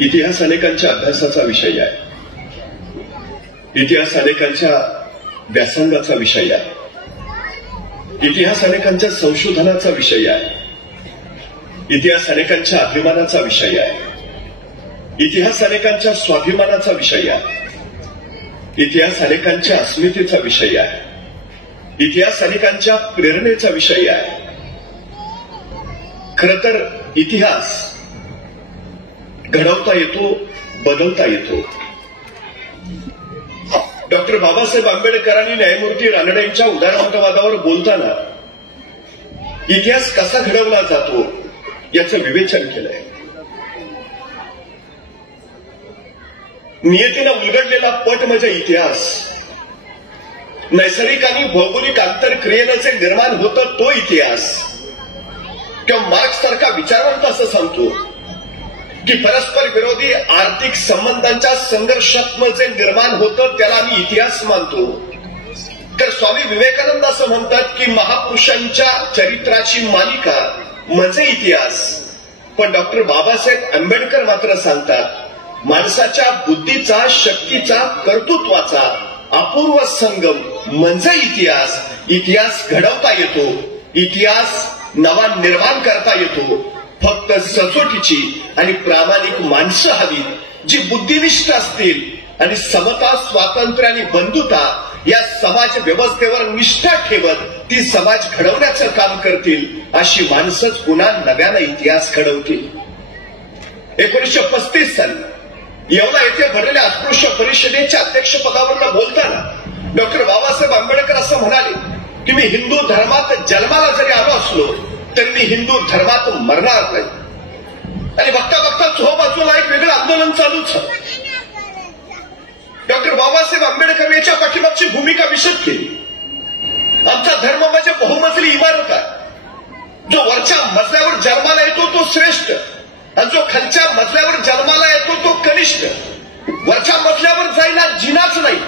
इतिहास अनेकांच्या अभ्यासाचा विषय आहे. इतिहास अनेकांच्या व्यासंगाचा विषय आहे. इतिहास अनेकांच्या संशोधनाचा विषय आहे. इतिहास अनेकांच्या अभिमानाचा विषय आहे. इतिहास अनेकांच्या स्वाभिमानाचा विषय आहे. इतिहास अनेकांच्या अस्मितेचा विषय आहे. इतिहास अनेकांच्या प्रेरणेचा विषय आहे. खरं तर इतिहास घडवता येतो, बदलता येतो. डॉक्टर बाबासाहेब आंबेडकरांनी न्यायमूर्ती रानडेंच्या उदारमतवादावर बोलताना इतिहास कसा घडवला जातो याचं विवेचन केलंय. नियतीनं उलगडलेला पट म्हणजे इतिहास. नैसर्गिक आणि भौगोलिक आंतरक्रियेनं जे निर्माण होतं तो इतिहास. किंवा मार्क्स सारखा विचारवंत असं सांगतो की परस्पर विरोधी आर्थिक संबंधांच्या संघर्षात्मक जे निर्माण होतं त्याला आम्ही इतिहास मानतो. तर स्वामी विवेकानंद असं म्हणतात की महापुरुषांच्या चरित्राची मालिका म्हणजे इतिहास. पण डॉक्टर बाबासाहेब आंबेडकर मात्र सांगतात माणसाच्या बुद्धीचा, शक्तीचा, कर्तृत्वाचा अपूर्व संगम म्हणजे इतिहास. इतिहास घडवता येतो, इतिहास नवा निर्माण करता येतो. फक्त सचोटीची आणि प्रामाणिक माणसं हवी जी बुद्धिनिष्ठ असतील आणि समता, स्वातंत्र्य आणि बंधुता या समाज व्यवस्थेवर निष्ठा ठेवत ती समाज घडवण्याचं काम करतील. अशी माणसंच पुन्हा नव्यानं इतिहास घडवतील. 1935 साली येवला येथे भरलेल्या अस्पृश्य परिषदेच्या अध्यक्षपदावर बोलताना डॉक्टर बाबासाहेब आंबेडकर असं म्हणाले की मी हिंदू धर्मात जन्माला जरी आलो असलो तरी मी हिंदू धर्मात मरणार नाही. आणि बघता बघता चोहोबाजूला एक वेगळं आंदोलन चालूच. डॉक्टर बाबासाहेब आंबेडकर याच्या पाठीमागची भूमिका विशद केली. आमचा धर्म म्हणजे बहुमजली इमारत आहे. जो वरच्या मजल्यावर जन्माला येतो तो श्रेष्ठ आणि जो खालच्या मजल्यावर जन्माला येतो तो कनिष्ठ. वरच्या मजल्यावर जायला जिनाच नाही.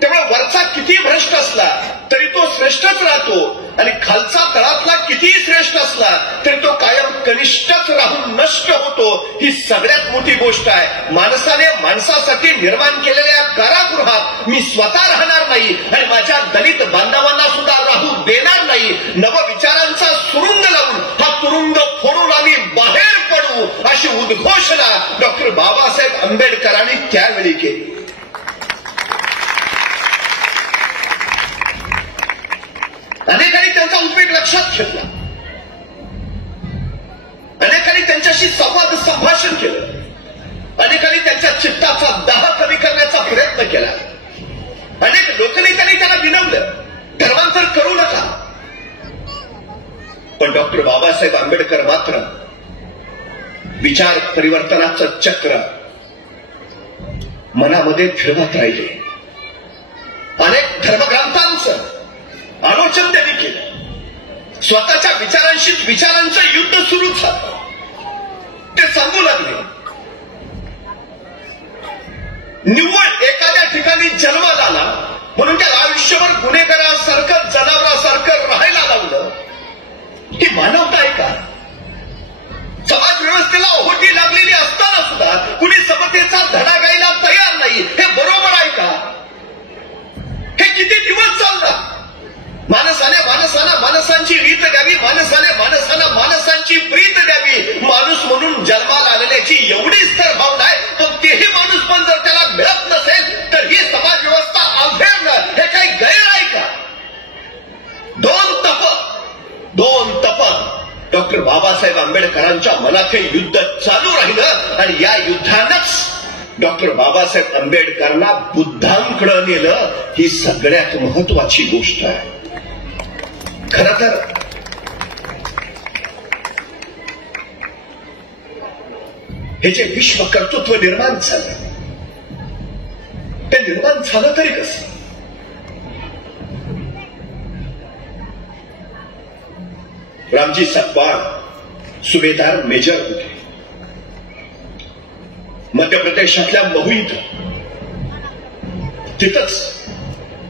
त्यामुळे वरचा किती भ्रष्ट असला तरी तो श्रेष्ठच राहतो आणि खालचा तळातला कितीही श्रेष्ठ असला तरी तो कायम कनिष्ठच राहून नष्ट होतो. ही सगळ्यात मोठी गोष्ट आहे. माणसाने माणसासाठी निर्माण केलेल्या या कारागृहात मी स्वतः राहणार नाही आणि माझ्या दलित बांधवांना सुद्धा राहू देणार नाही. नवविचारांचा सुरुंग लावून हा तुरुंग फोडून आम्ही बाहेर पडू अशी उद्घोषणा डॉक्टर बाबासाहेब आंबेडकरांनी त्यावेळी केली. अनेकांनी त्यांचा उद्वेग लक्षात घेतला. अनेकांनी त्यांच्याशी संवाद संभाषण केलं. अनेकांनी त्यांच्या चित्ताचा दाह कमी करण्याचा प्रयत्न केला. अनेक लोकनेत्यांनी त्यांना विनवलं धर्मांतर करू नका. पण डॉक्टर बाबासाहेब आंबेडकर मात्र विचार परिवर्तनाचं चक्र मनामध्ये फिरवत राहिले. अनेक धर्मग्रंथांचं आलोचन त्यांनी केलं. स्वतःच्या विचारांशीच विचारांचं युद्ध सुरू झालं. ते सांगू लागले निव्वळ एखाद्या ठिकाणी जन्माला आला म्हणून त्याला आयुष्यभर गुन्हेगारासारखं, जनावरासारखं राहायला लावलं. ही मानवता आहे का? समाज व्यवस्थेला ओहोटी लागलेली असताना सुद्धा कुणी समतेचा धडा घ्यायला तयार नाही. हे बरोबर आहे का? हे किती दिवस चालणार? माणसाने माणसाला माणसांची रीत द्यावी, माणसाने माणसाला माणसांची प्रीत द्यावी. माणूस म्हणून जन्माला आलेल्याची एवढीच तर भावना आहे. पण तेही माणूस पण जर त्याला मिळत नसेल तर ही समाज व्यवस्था अभेरणं हे काही गैर आहे का? दोन तप डॉक्टर बाबासाहेब आंबेडकरांच्या मनात हे युद्ध चालू राहिलं आणि या युद्धानंच डॉक्टर बाबासाहेब आंबेडकरांना बुद्धांकडे नेलं. ही सगळ्यात महत्वाची गोष्ट आहे. खरं तर हे जे विश्व कर्तृत्व निर्माण झालं ते निर्माण झालं तरी कसं? रामजी सकपाळ सुभेदार मेजर होते. मध्य प्रदेशातल्या महू इथं तिथंच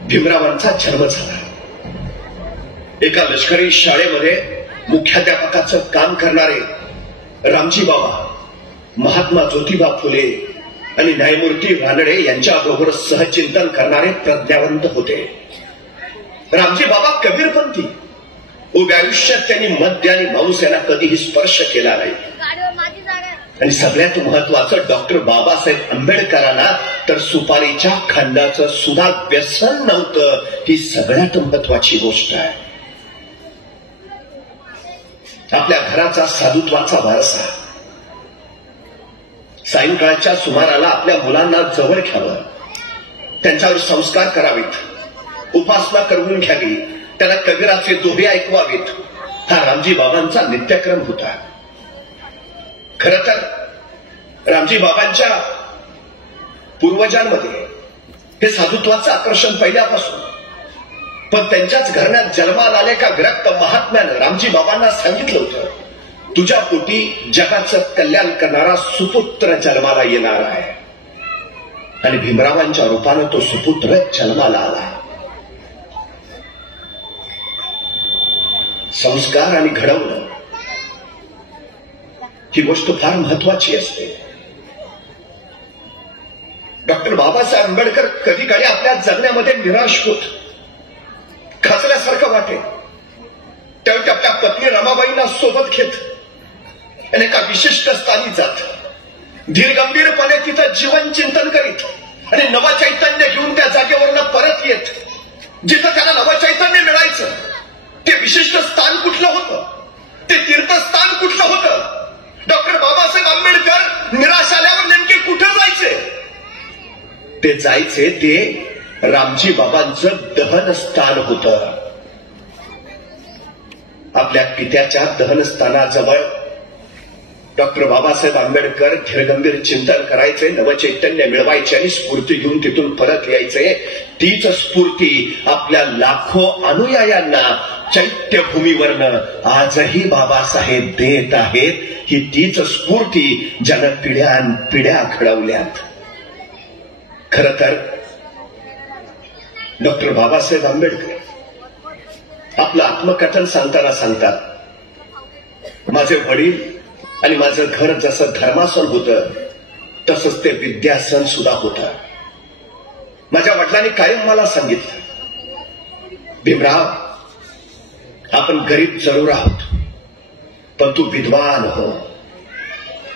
भीमरावांचा जन्म झाला. एका लष्करी शाळेमध्ये मुख्याध्यापकाचं काम करणारे रामजी बाबा महात्मा ज्योतिबा फुले आणि न्यायमूर्ती रानडे यांच्याबरोबर सहचिंतन करणारे प्रज्ञावंत होते. रामजी बाबा कबीरपंथी. उभ्या आयुष्यात त्यांनी मद्य आणि मांस यांना कधीही स्पर्श केला नाही. आणि सगळ्यात महत्वाचं डॉक्टर बाबासाहेब आंबेडकरांना तर सुपारीच्या खंडाचं सुद्धा व्यसन नव्हतं. ही सगळ्यात महत्वाची गोष्ट आहे. आपल्या घराचा साधुत्वाचा वारसा सायंकाळच्या सुमाराला आपल्या मुलांना जवळ घ्यावं, त्यांच्यावर संस्कार करावेत, उपासना करून घ्यावी, त्याला कबीराचे दोहे ऐकवावेत. हा रामजी बाबांचा नित्यक्रम होता. खर तर रामजी बाबांच्या पूर्वजांमध्ये हे साधुत्वाचं आकर्षण पहिल्यापासून. पण त्यांच्याच घराण्यात जन्माला आले का विरक्त महात्म्यानं रामजी बाबांना सांगितलं होतं, तुझ्या पोटी जगाचं कल्याण करणारा सुपुत्र जन्माला येणार आहे. आणि भीमरावांच्या रूपानं तो सुपुत्र जन्माला आला. संस्कार आणि घडवणं ही गोष्ट फार महत्वाची असते. डॉक्टर बाबासाहेब आंबेडकर कधी काळी आपल्या जगण्यामध्ये निराश होत, खचल्यासारखं वाटे. त्यावेळी आपल्या पत्नी रमाबाईंना सोबत घेत आणि एका विशिष्ट स्थानी जात, धीरगंभीरपणे तिथं जीवन चिंतन करीत आणि नवचैतन्य घेऊन त्या जागेवरनं परत येत. जिथं त्याला नवचैतन्य मिळायचं ते विशिष्ट स्थान कुठलं होतं, ते तीर्थस्थान कुठलं होतं. डॉक्टर बाबासाहेब आंबेडकर निराश आल्यावर नेमके कुठे जायचे? ते जायचे ते रामजी बाबांचं दहनस्थान होतं. आपल्या पित्याच्या दहनस्थानाजवळ डॉक्टर बाबासाहेब आंबेडकर धीरगंभीर चिंतन करायचे, नवचैतन्य मिळवायचे आणि स्फूर्ती घेऊन तिथून परत यायचे. तीच स्फूर्ती आपल्या लाखो अनुयायांना चैत्यभूमीवरनं आजही बाबासाहेब देत आहेत. ही तीच स्फूर्ती ज्यानं पिढ्यानपिढ्या घडवल्यात. खर तर डॉक्टर बाबासाहेब आंबेडकर आपलं आत्मकथन सांगताना सांगतात, माझे वडील आणि माझं घर जसं धर्मासन होतं तसंच ते विद्यासन सुद्धा होतं. माझ्या वडिलांनी कायम मला सांगितलं, भीमराव, आपण गरीब जरूर आहोत, पण तू विद्वान हो,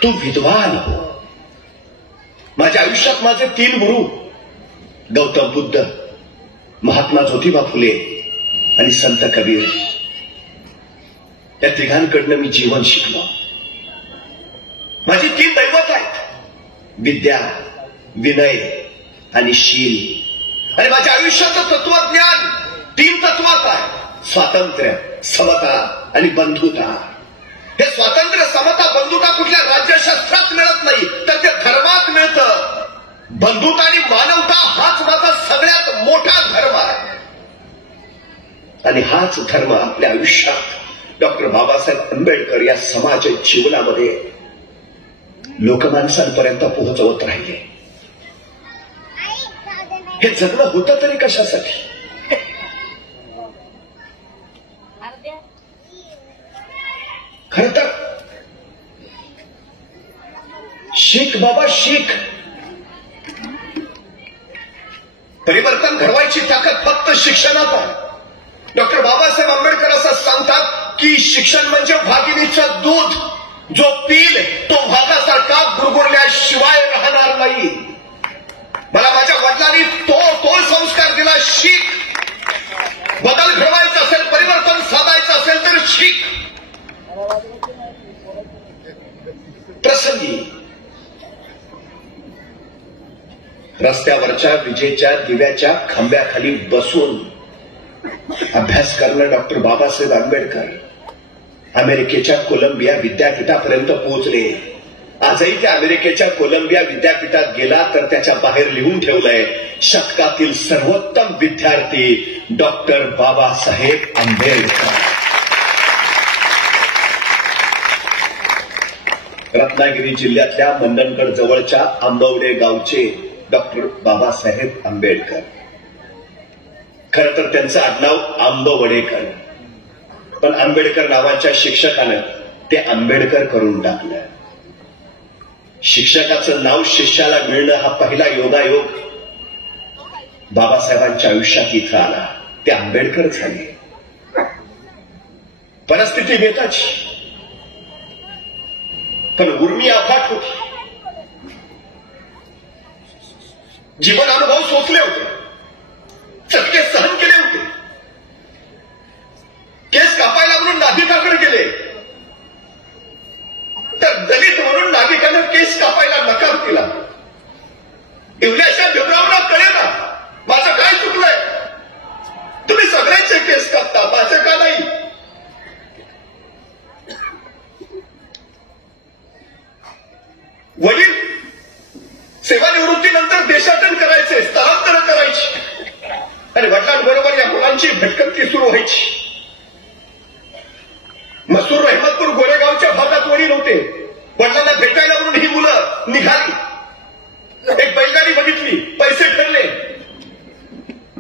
तू विद्वान हो. माझ्या आयुष्यात माझे 3 गुरु गौतम बुद्ध, महात्मा ज्योतिबा फुले आणि संत कबीर, या तिघांकडनं मी जीवन शिकलो. माझी 3 दैवत आहेत, विद्या, विनय आणि शील. आणि माझ्या आयुष्याचं तत्वज्ञान 3 तत्वात आहे, स्वातंत्र्य, समता आणि बंधुता. हे स्वातंत्र्य, समता, बंधुता कुठल्या राज्यशास्त्रात मिळत नाही, तर ते धर्मात मिळतं. बंधुता आणि मानवता हाच माझा सगळ्यात मोठा धर्म आहे. आणि हाच धर्म आपल्या आयुष्यात डॉक्टर बाबासाहेब आंबेडकर या समाज जीवनामध्ये लोकमानसांपर्यंत पोहोचवत राहिले. हे जगणं होतं तरी कशासाठी? खर तर शिक बाबा शिक. परिवर्तन घडवायची ताकद फक्त शिक्षणात आहे. डॉक्टर बाबासाहेब आंबेडकर असं सांगतात की शिक्षण म्हणजे भागिनीचं दूध, जो पील तो भातासारखा गुरगुरल्याशिवाय राहणार नाही. मला माझ्या वडिलांनी तो संस्कार दिला, शिक. बदल घडवायचा असेल, परिवर्तन साधायचं असेल तर शिक. प्रसंगी रस्त्यावरच्या विजेच्या दिव्याच्या खांब्याखाली बसून अभ्यास करणं डॉक्टर बाबासाहेब आंबेडकर अमेरिकेच्या कोलंबिया विद्यापीठापर्यंत पोहोचले. आजही त्या अमेरिकेच्या कोलंबिया विद्यापीठात गेला तर त्याच्या बाहेर लिहून ठेवलंय, शतकातील सर्वोत्तम विद्यार्थी डॉक्टर बाबासाहेब आंबेडकर. रत्नागिरी जिल्ह्यातल्या मंडणगड जवळच्या आंबवडे गावचे डॉक्टर बाबासाहेब आंबेडकर. खरं तर त्यांचं आडनाव आंबवडेकर, पण आंबेडकर नावाच्या शिक्षकानं ते आंबेडकर करून टाकलं. शिक्षकाचं नाव शिष्याला मिळणं हा पहिला योगायोग बाबासाहेबांच्या आयुष्यात इथं आला. ते आंबेडकर झाले. परिस्थिती बेताची, पण उर्मी अफाट होती. जीवन अनुभव सोचले होते, चटके सहन केले होते. केस कापायला म्हणून नाभिकाकडे गेले, तर दलित म्हणून नाभिकानं केस कापायला नकार दिला. इवल्याशा भीमरावला कळेना माझं काय चुकलंय. तुम्ही सगळ्यांचे केस कापता, माझं का नाही. वडील सेवानिवृत्तीनंतर देशाटन करायचे, स्थलांतर करायची आणि वडिलांबरोबर या मुलांची भटकंती सुरू व्हायची. मसूर रहमतपूर गोरेगावच्या भागात वडील होते. वडिलांना भेटायला म्हणून ही मुलं निघाली. एक बैलगाडी बघितली, पैसे ठरले.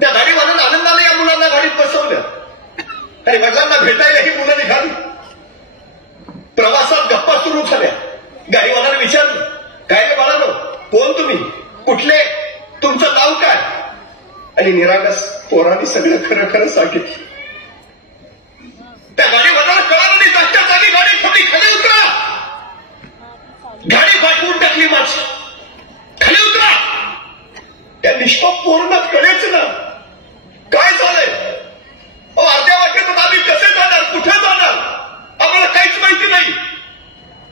त्या गाडीवाल्यानं आनंदाने या मुलांना गाडीत बसवलं आणि वडिलांना भेटायला ही मुलं निघाली. प्रवासात गप्पा सुरू झाल्या. गाडीवाल्याने विचारलं, काय रे बाळानो, कोण तुम्ही, कुठले, तुमचं नाव काय. आणि निरागस पोरांनी सगळं खरं खरं सांगितलं. त्या गाडीवाल्याला कळालं नाही. जागच्या जागी गाडी थांबली. खाली उतरा. गाडी पाठवून टाकली माझी. खाली उतरा. त्या निष्पाप पोरांना कळेच ना काय झालंय. अर्ध्या वाटेतून आम्ही कसे जाणार, कुठे जाणार, आम्हाला काहीच माहिती नाही.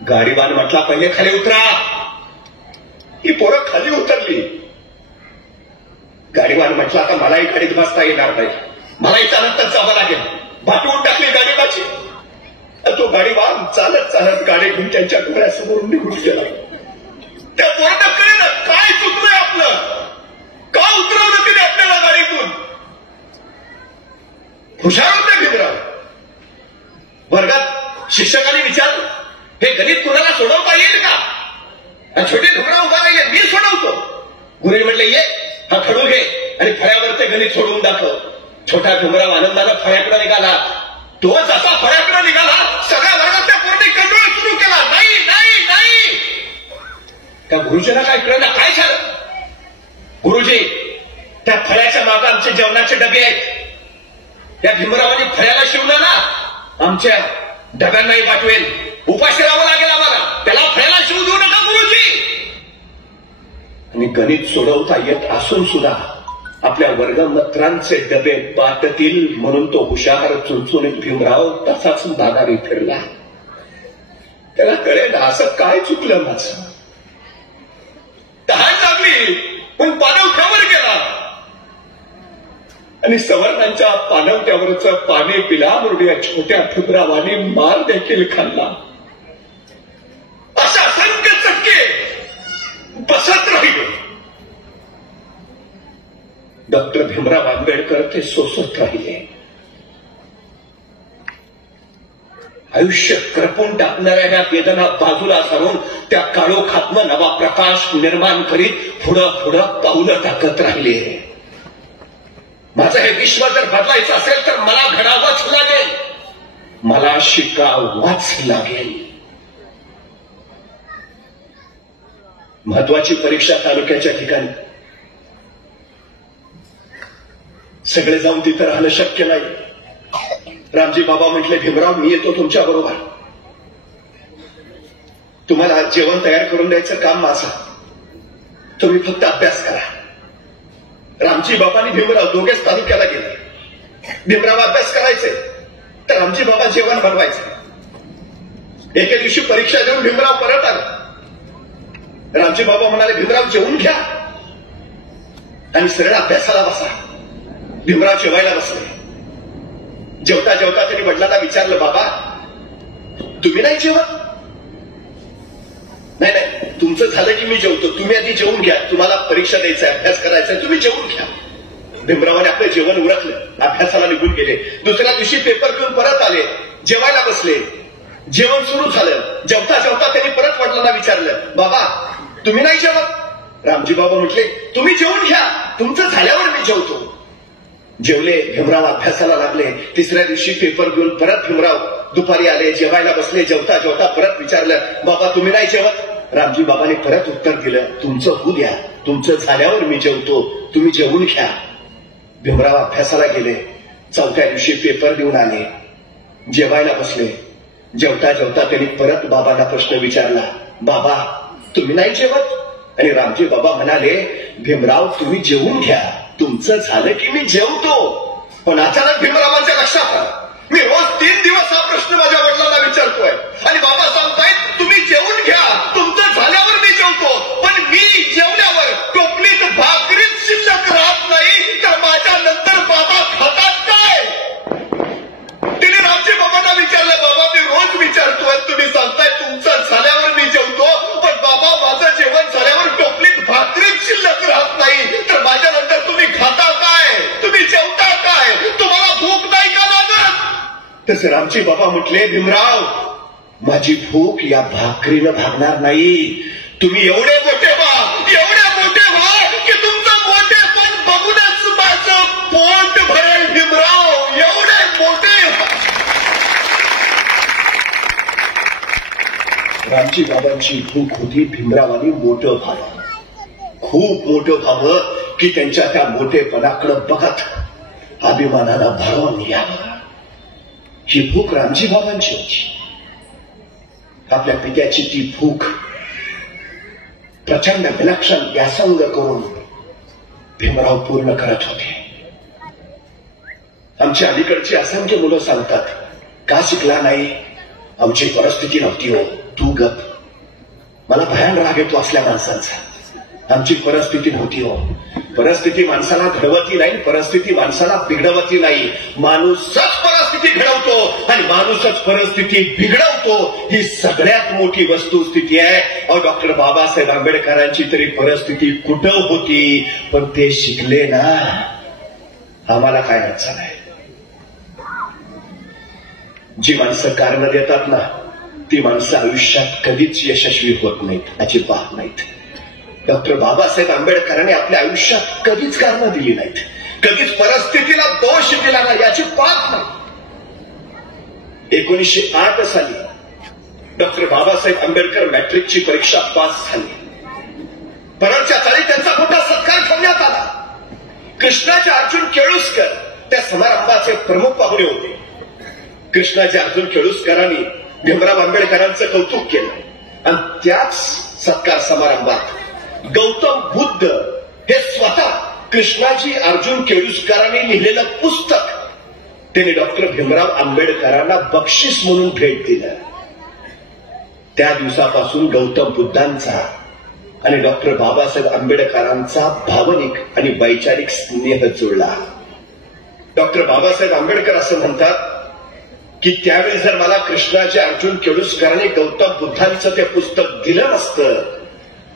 गाडीवान म्हटला, पहिले खाली उतरा. ही पोरं खाली उतरली. गाडीवान म्हटला, आता मलाही गाडीत बसता येणार नाही, मलाही चालतच जावं लागेल. भाटवून टाकली गाडी माझी. तो गाडीवान चालत चालत गाडी घेऊन त्यांच्या डोळ्यासमोरून निघून गेला. त्या पोरांना कळेना काय चुकलंय आपलं, का उतरवलं तिने आपल्याला गाडीतून. हुशार होते भीमराव. वर्गात शिक्षकांनी विचारलं, हे गणित कुणाला सोडवता येईल का. छोटे भीमराव उभा राहिले, मी सोडवतो. गुरुजी म्हणले, ये हा खडू घे आणि फळ्यावर ते गणित सोडवून दाखव. छोटा भीमराव आनंदानं फळ्याकडे निघाला. तो जसा फळ्याकडे निघाला, सगळ्या वर्गात त्या पोरांनी कंटाळा सुरू केला. नाही नाही नाही. त्या गुरुजींना काय कळलं, काय झालं. गुरुजी, त्या फळ्याच्या मागे आमचे जेवणाचे डबे आहेत. त्या भीमरावांनी फळ्याला शिवलं ना, आमच्या डब्यांनाही पाठवेल. उपाशी राहावं लागेल आम्हाला. त्याला फळ्याला शिवू देऊ नका गुरुजी. आणि गणित सोडवता येत असून सुद्धा आपल्या वर्गमित्रांचे डबे बाटतील म्हणून तो हुशार चुणचुणीत भीमराव तसाच दादारी फिरला. त्याला कळेल असं काय चुकलं माझं. तहान लागली पण पाणवठ्यावर गेला आणि सवर्णांच्या पाणवठ्यावरचं पाणी पिला म्हणून या छोट्या भीमरावाने मार देखील खाल्ला. अशा असंख्य चटके बसत राहिले. डॉक्टर भीमराव आंबेडकर ते सोसत राहिले. आयुष्य करपून टाकणाऱ्या या वेदना बाजूला सारून त्या काळोखातनं नवा प्रकाश निर्माण करीत पुढं पुढं पावलं टाकत राहिले. माझं हे विश्व जर बदलायचं असेल तर मला घडावंच लागेल, मला शिकावंच लागेल. महत्वाची परीक्षा तालुक्याच्या ठिकाणी. सगळे जाऊन तिथं राहणं शक्य नाही. रामजी बाबा म्हटले, भीमराव मी येतो तुमच्या बरोबर. तुम्हाला जेवण तयार करून द्यायचं काम माझं, तुम्ही फक्त अभ्यास करा. रामजी बाबांनी भीमराव दोघेच तालुक्याला गेले. भीमराव अभ्यास करायचे तर रामजी बाबा जेवण बनवायचे. एके दिवशी परीक्षा देऊन भीमराव परत आला. रामजी बाबा म्हणाले, भीमराव जेवून घ्या आणि सरळ अभ्यासाला बसा. भीमराव जेवायला बसले. जेवता जेवता त्यांनी वडिलांना विचारलं, बाबा तुम्ही नाही जेवत. नाही नाही, तुमचं झालं की मी जेवतो, तुम्ही आधी जेवून घ्या, तुम्हाला परीक्षा द्यायचा अभ्यास करायचा, तुम्ही जेवून घ्या. भीमरावाने आपलं जेवण उरकलं, अभ्यासाला निघून गेले. दुसऱ्या दिवशी पेपर घेऊन परत आले, जेवायला बसले. जेवण सुरू झालं. जेवता जेवता त्यांनी परत वडिलांना विचारलं, बाबा तुम्ही नाही जेवत. रामजी बाबा म्हटले, तुम्ही जेवून घ्या, तुमचं झाल्यावर मी जेवतो. जेवले. भीमराव अभ्यासाला लागले. तिसऱ्या दिवशी पेपर घेऊन परत भीमराव दुपारी आले, जेवायला बसले. जेवता जेवता परत विचारलं, बाबा तुम्ही नाही जेवत. रामजी बाबाने परत उत्तर दिलं, तुमचं होऊ द्या, तुमचं झाल्यावर मी जेवतो, तुम्ही जेवून घ्या. भीमराव अभ्यासाला गेले. चौथ्या दिवशी पेपर देऊन आले. जेवायला बसले. जेवता जेवता त्यांनी परत बाबांना प्रश्न विचारला, बाबा तुम्ही नाही जेवत? आणि रामजी बाबा म्हणाले, भीमराव तुम्ही जेवून घ्या, तुमचं झालं की मी जेवतो. पण अचानक भीमरावांच्या लक्षात आलं, मी रोज 3 दिवस हा प्रश्न माझ्या वडिलांना विचारतोय आणि बाबा सांगतायत तुम्ही जेवून घ्या, तुमचं झाल्यावर मी जेवतो. पण मी जेवल्यावर टोपलीत भाकरीच शिल्लक राहत नाही, तर माझ्या नंतर बाबा खातात काय? तिने रामजी बाबांना विचारलं, बाबा मी रोज विचारतोय, तुम्ही सांगताय तुमचं झाल्यावर मी जेवतो, पण बाबा माझं जेवण झाल्यावर टोपलीत भाकरीच शिल्लक राहत नाही, तर माझ्या नंतर तुम्ही खाता काय? तुम्ही जेवता काय? तुम्हाला भूक नाही का लागत? तसे रामजी बाबा म्हटले, भीमराव माझी भूक या भाकरीनं भागणार नाही. तुम्ही एवढे मोठे व्हा की तुमचं मोठेपण बघूनच माझं पोट भरेल. भीमराव एवढे मोठे व्हा. रामजी बाबांची भूक होती भीमरावांनी मोठं व्हावं, खूप मोठं व्हावं की त्यांच्या त्या मोठेपणाकडे बघत अभिमानाला भरून यावं. ही भूक रामजी बाबांची होती. आपल्या पित्याची ती भूक प्रचंड विलक्षण व्यासंग करून भीमराव पूर्ण करत होते. आमच्या अलीकडची असंख्य मुलं सांगतात, का शिकला नाही? आमची परिस्थिती नव्हती हो. तू गप. मला भयान राग येतो असल्या माणसांचा. आमची परिस्थिती नव्हती हो. परिस्थिती माणसाला घडवती नाही, परिस्थिती माणसाला बिघडवती नाही. माणूसच परिस्थिती घडवतो आणि माणूसच परिस्थिती बिघडवतो. ही सगळ्यात मोठी वस्तुस्थिती आहे. अहो डॉक्टर बाबासाहेब आंबेडकरांची तरी परिस्थिती कुठं होती, पण ते शिकले ना. आम्हाला काय अडचण आहे? जी माणसं कारण देतात ना, ती माणसं आयुष्यात कधीच यशस्वी होत नाहीत, अजिबात नाहीत. डॉक्टर बाबासाहेब आंबेडकरांनी आपल्या आयुष्यात कधीच कारणं दिली नाहीत, कधीच परिस्थितीला दोष दिला नाही, याची पाठ नाही. 1908 साली डॉक्टर बाबासाहेब आंबेडकर मॅट्रिकची परीक्षा पास झाली. परतच्या साली त्यांचा मोठा सत्कार करण्यात आला. कृष्णाचे अर्जुन केळुसकर त्या समारंभाचे प्रमुख पाहुणे होते. कृष्णाचे अर्जुन केळुसकरांनी भीमराव आंबेडकरांचं कौतुक केलं आणि त्याच सत्कार समारंभात गौतम बुद्ध हे स्वतः कृष्णाजी अर्जुन केळुसकरांनी लिहिलेलं पुस्तक त्यांनी डॉक्टर भीमराव आंबेडकरांना बक्षीस म्हणून भेट दिलं. त्या दिवसापासून गौतम बुद्धांचा आणि डॉक्टर बाबासाहेब आंबेडकरांचा भावनिक आणि वैचारिक स्नेह जुळला. डॉक्टर बाबासाहेब आंबेडकर असं म्हणतात की त्यावेळी जर मला कृष्णाचे अर्जुन केळुसकरांनी गौतम बुद्धांचं ते पुस्तक दिलं नसतं,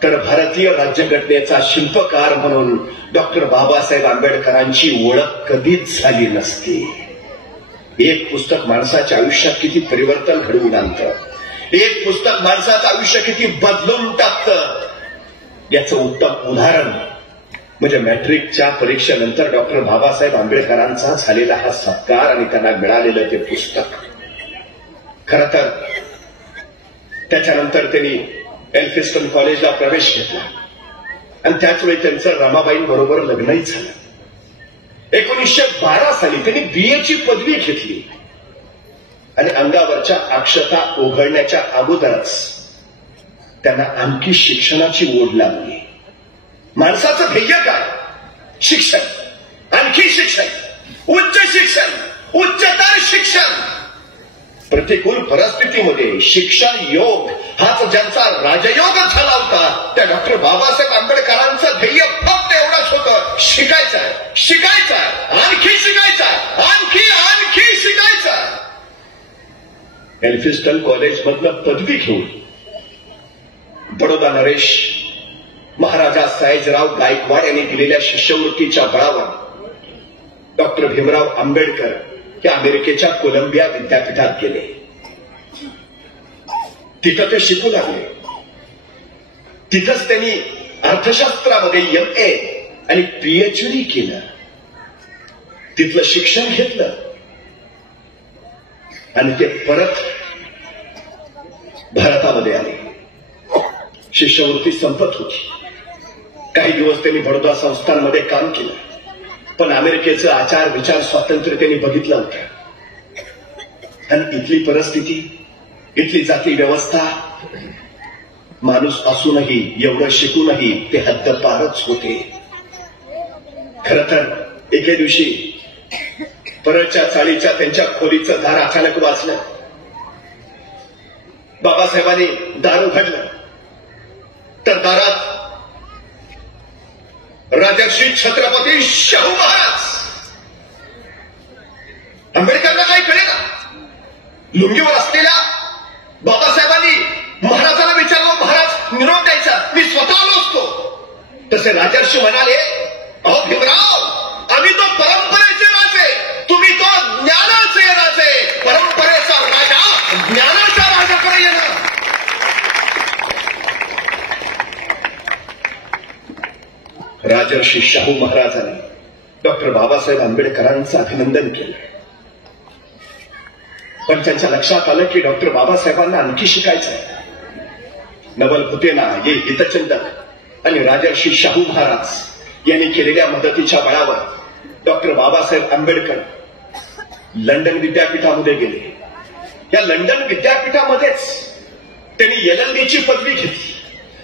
तर भारतीय राज्यघटनेचा शिल्पकार म्हणून डॉक्टर बाबासाहेब आंबेडकरांची ओळख कधीच झाली नसती. एक पुस्तक माणसाच्या आयुष्यात किती परिवर्तन घडवून आणतं, एक पुस्तक माणसाचं आयुष्य किती बदलून टाकतं, याचं उत्तम उदाहरण म्हणजे मॅट्रिकच्या परीक्षेनंतर डॉक्टर बाबासाहेब आंबेडकरांचा झालेला हा सत्कार आणि त्यांना मिळालेलं ते पुस्तक. खरं तर त्याच्यानंतर त्यांनी एल्फिस्टन कॉलेजला प्रवेश घेतला आणि त्याच वेळी त्यांचं रमाबाईंबरोबर लग्नही झालं. 1912 साली त्यांनी बीएची पदवी घेतली आणि अंगावरच्या अक्षता ओघळण्याच्या अगोदरच त्यांना आणखी शिक्षणाची ओढ लागली. माणसाचं ध्येय काय? शिक्षण, आणखी शिक्षण, उच्च शिक्षण, उच्चतर शिक्षण. प्रतिकूल परिस्थितीमध्ये शिक्षण योग हाच ज्यांचा राजयोग झाला होता, त्या डॉक्टर बाबासाहेब आंबेडकरांचं ध्येय फक्त एवढंच होतं, शिकायचंय, शिकायचंय, आणखी शिकायचंय, आणखी शिकायचंय. एल्फिस्टन कॉलेजमधनं पदवी घेऊन बडोदा नरेश महाराजा सयाजीराव गायकवाड यांनी दिलेल्या शिष्यवृत्तीच्या बळावर डॉक्टर भीमराव आंबेडकर हे अमेरिकेच्या कोलंबिया विद्यापीठात गेले. तिथं ते शिकू लागले. तिथंच त्यांनी अर्थशास्त्रामध्ये MA आणि PhD केलं. तिथलं शिक्षण घेतलं आणि ते परत भारतामध्ये आले. शिष्यवृत्ती संपत होती. काही दिवस त्यांनी बडोदा संस्थांमध्ये काम केलं, पण अमेरिकेचं आचार विचार स्वातंत्र्य त्यांनी बघितलं होतं. आणि इथली परिस्थिती, इथली जाती व्यवस्था, माणूस असूनही, एवढं शिकूनही ते हद्दपारच होते. खर तर एके दिवशी परळच्या चाळीच्या त्यांच्या खोलीचं दार अचानक वाजलं. बाबासाहेबांनी दार उघडलं तर दारात राजर्षी छत्रपती शाहू महाराज. आंबेडकरला काय कळेना. लुंगीवर असलेल्या बाबासाहेबांनी महाराजांना विचारलं, महाराज निरोप द्यायचा, मी स्वतः आलो असतो. तसे राजर्षी म्हणाले, अहो भीमराव, आम्ही तो परंपरेचे राजे, तुम्ही तो ज्ञानाचे राजे. परंपरेचा राजा ज्ञानाचा राजाकडे येणार. राजर्षी शाहू महाराजांनी डॉक्टर बाबासाहेब आंबेडकरांचं अभिनंदन केलं. पण त्यांच्या लक्षात आलं की डॉक्टर बाबासाहेबांना आणखी शिकायचं आहे. नवल भुतेना, ये हितचिंतक आणि राजर्षी शाहू महाराज यांनी केलेल्या मदतीच्या बळावर डॉक्टर बाबासाहेब आंबेडकर लंडन विद्यापीठामध्ये गेले. या लंडन विद्यापीठामध्येच त्यांनी LLD ची पदवी घेतली.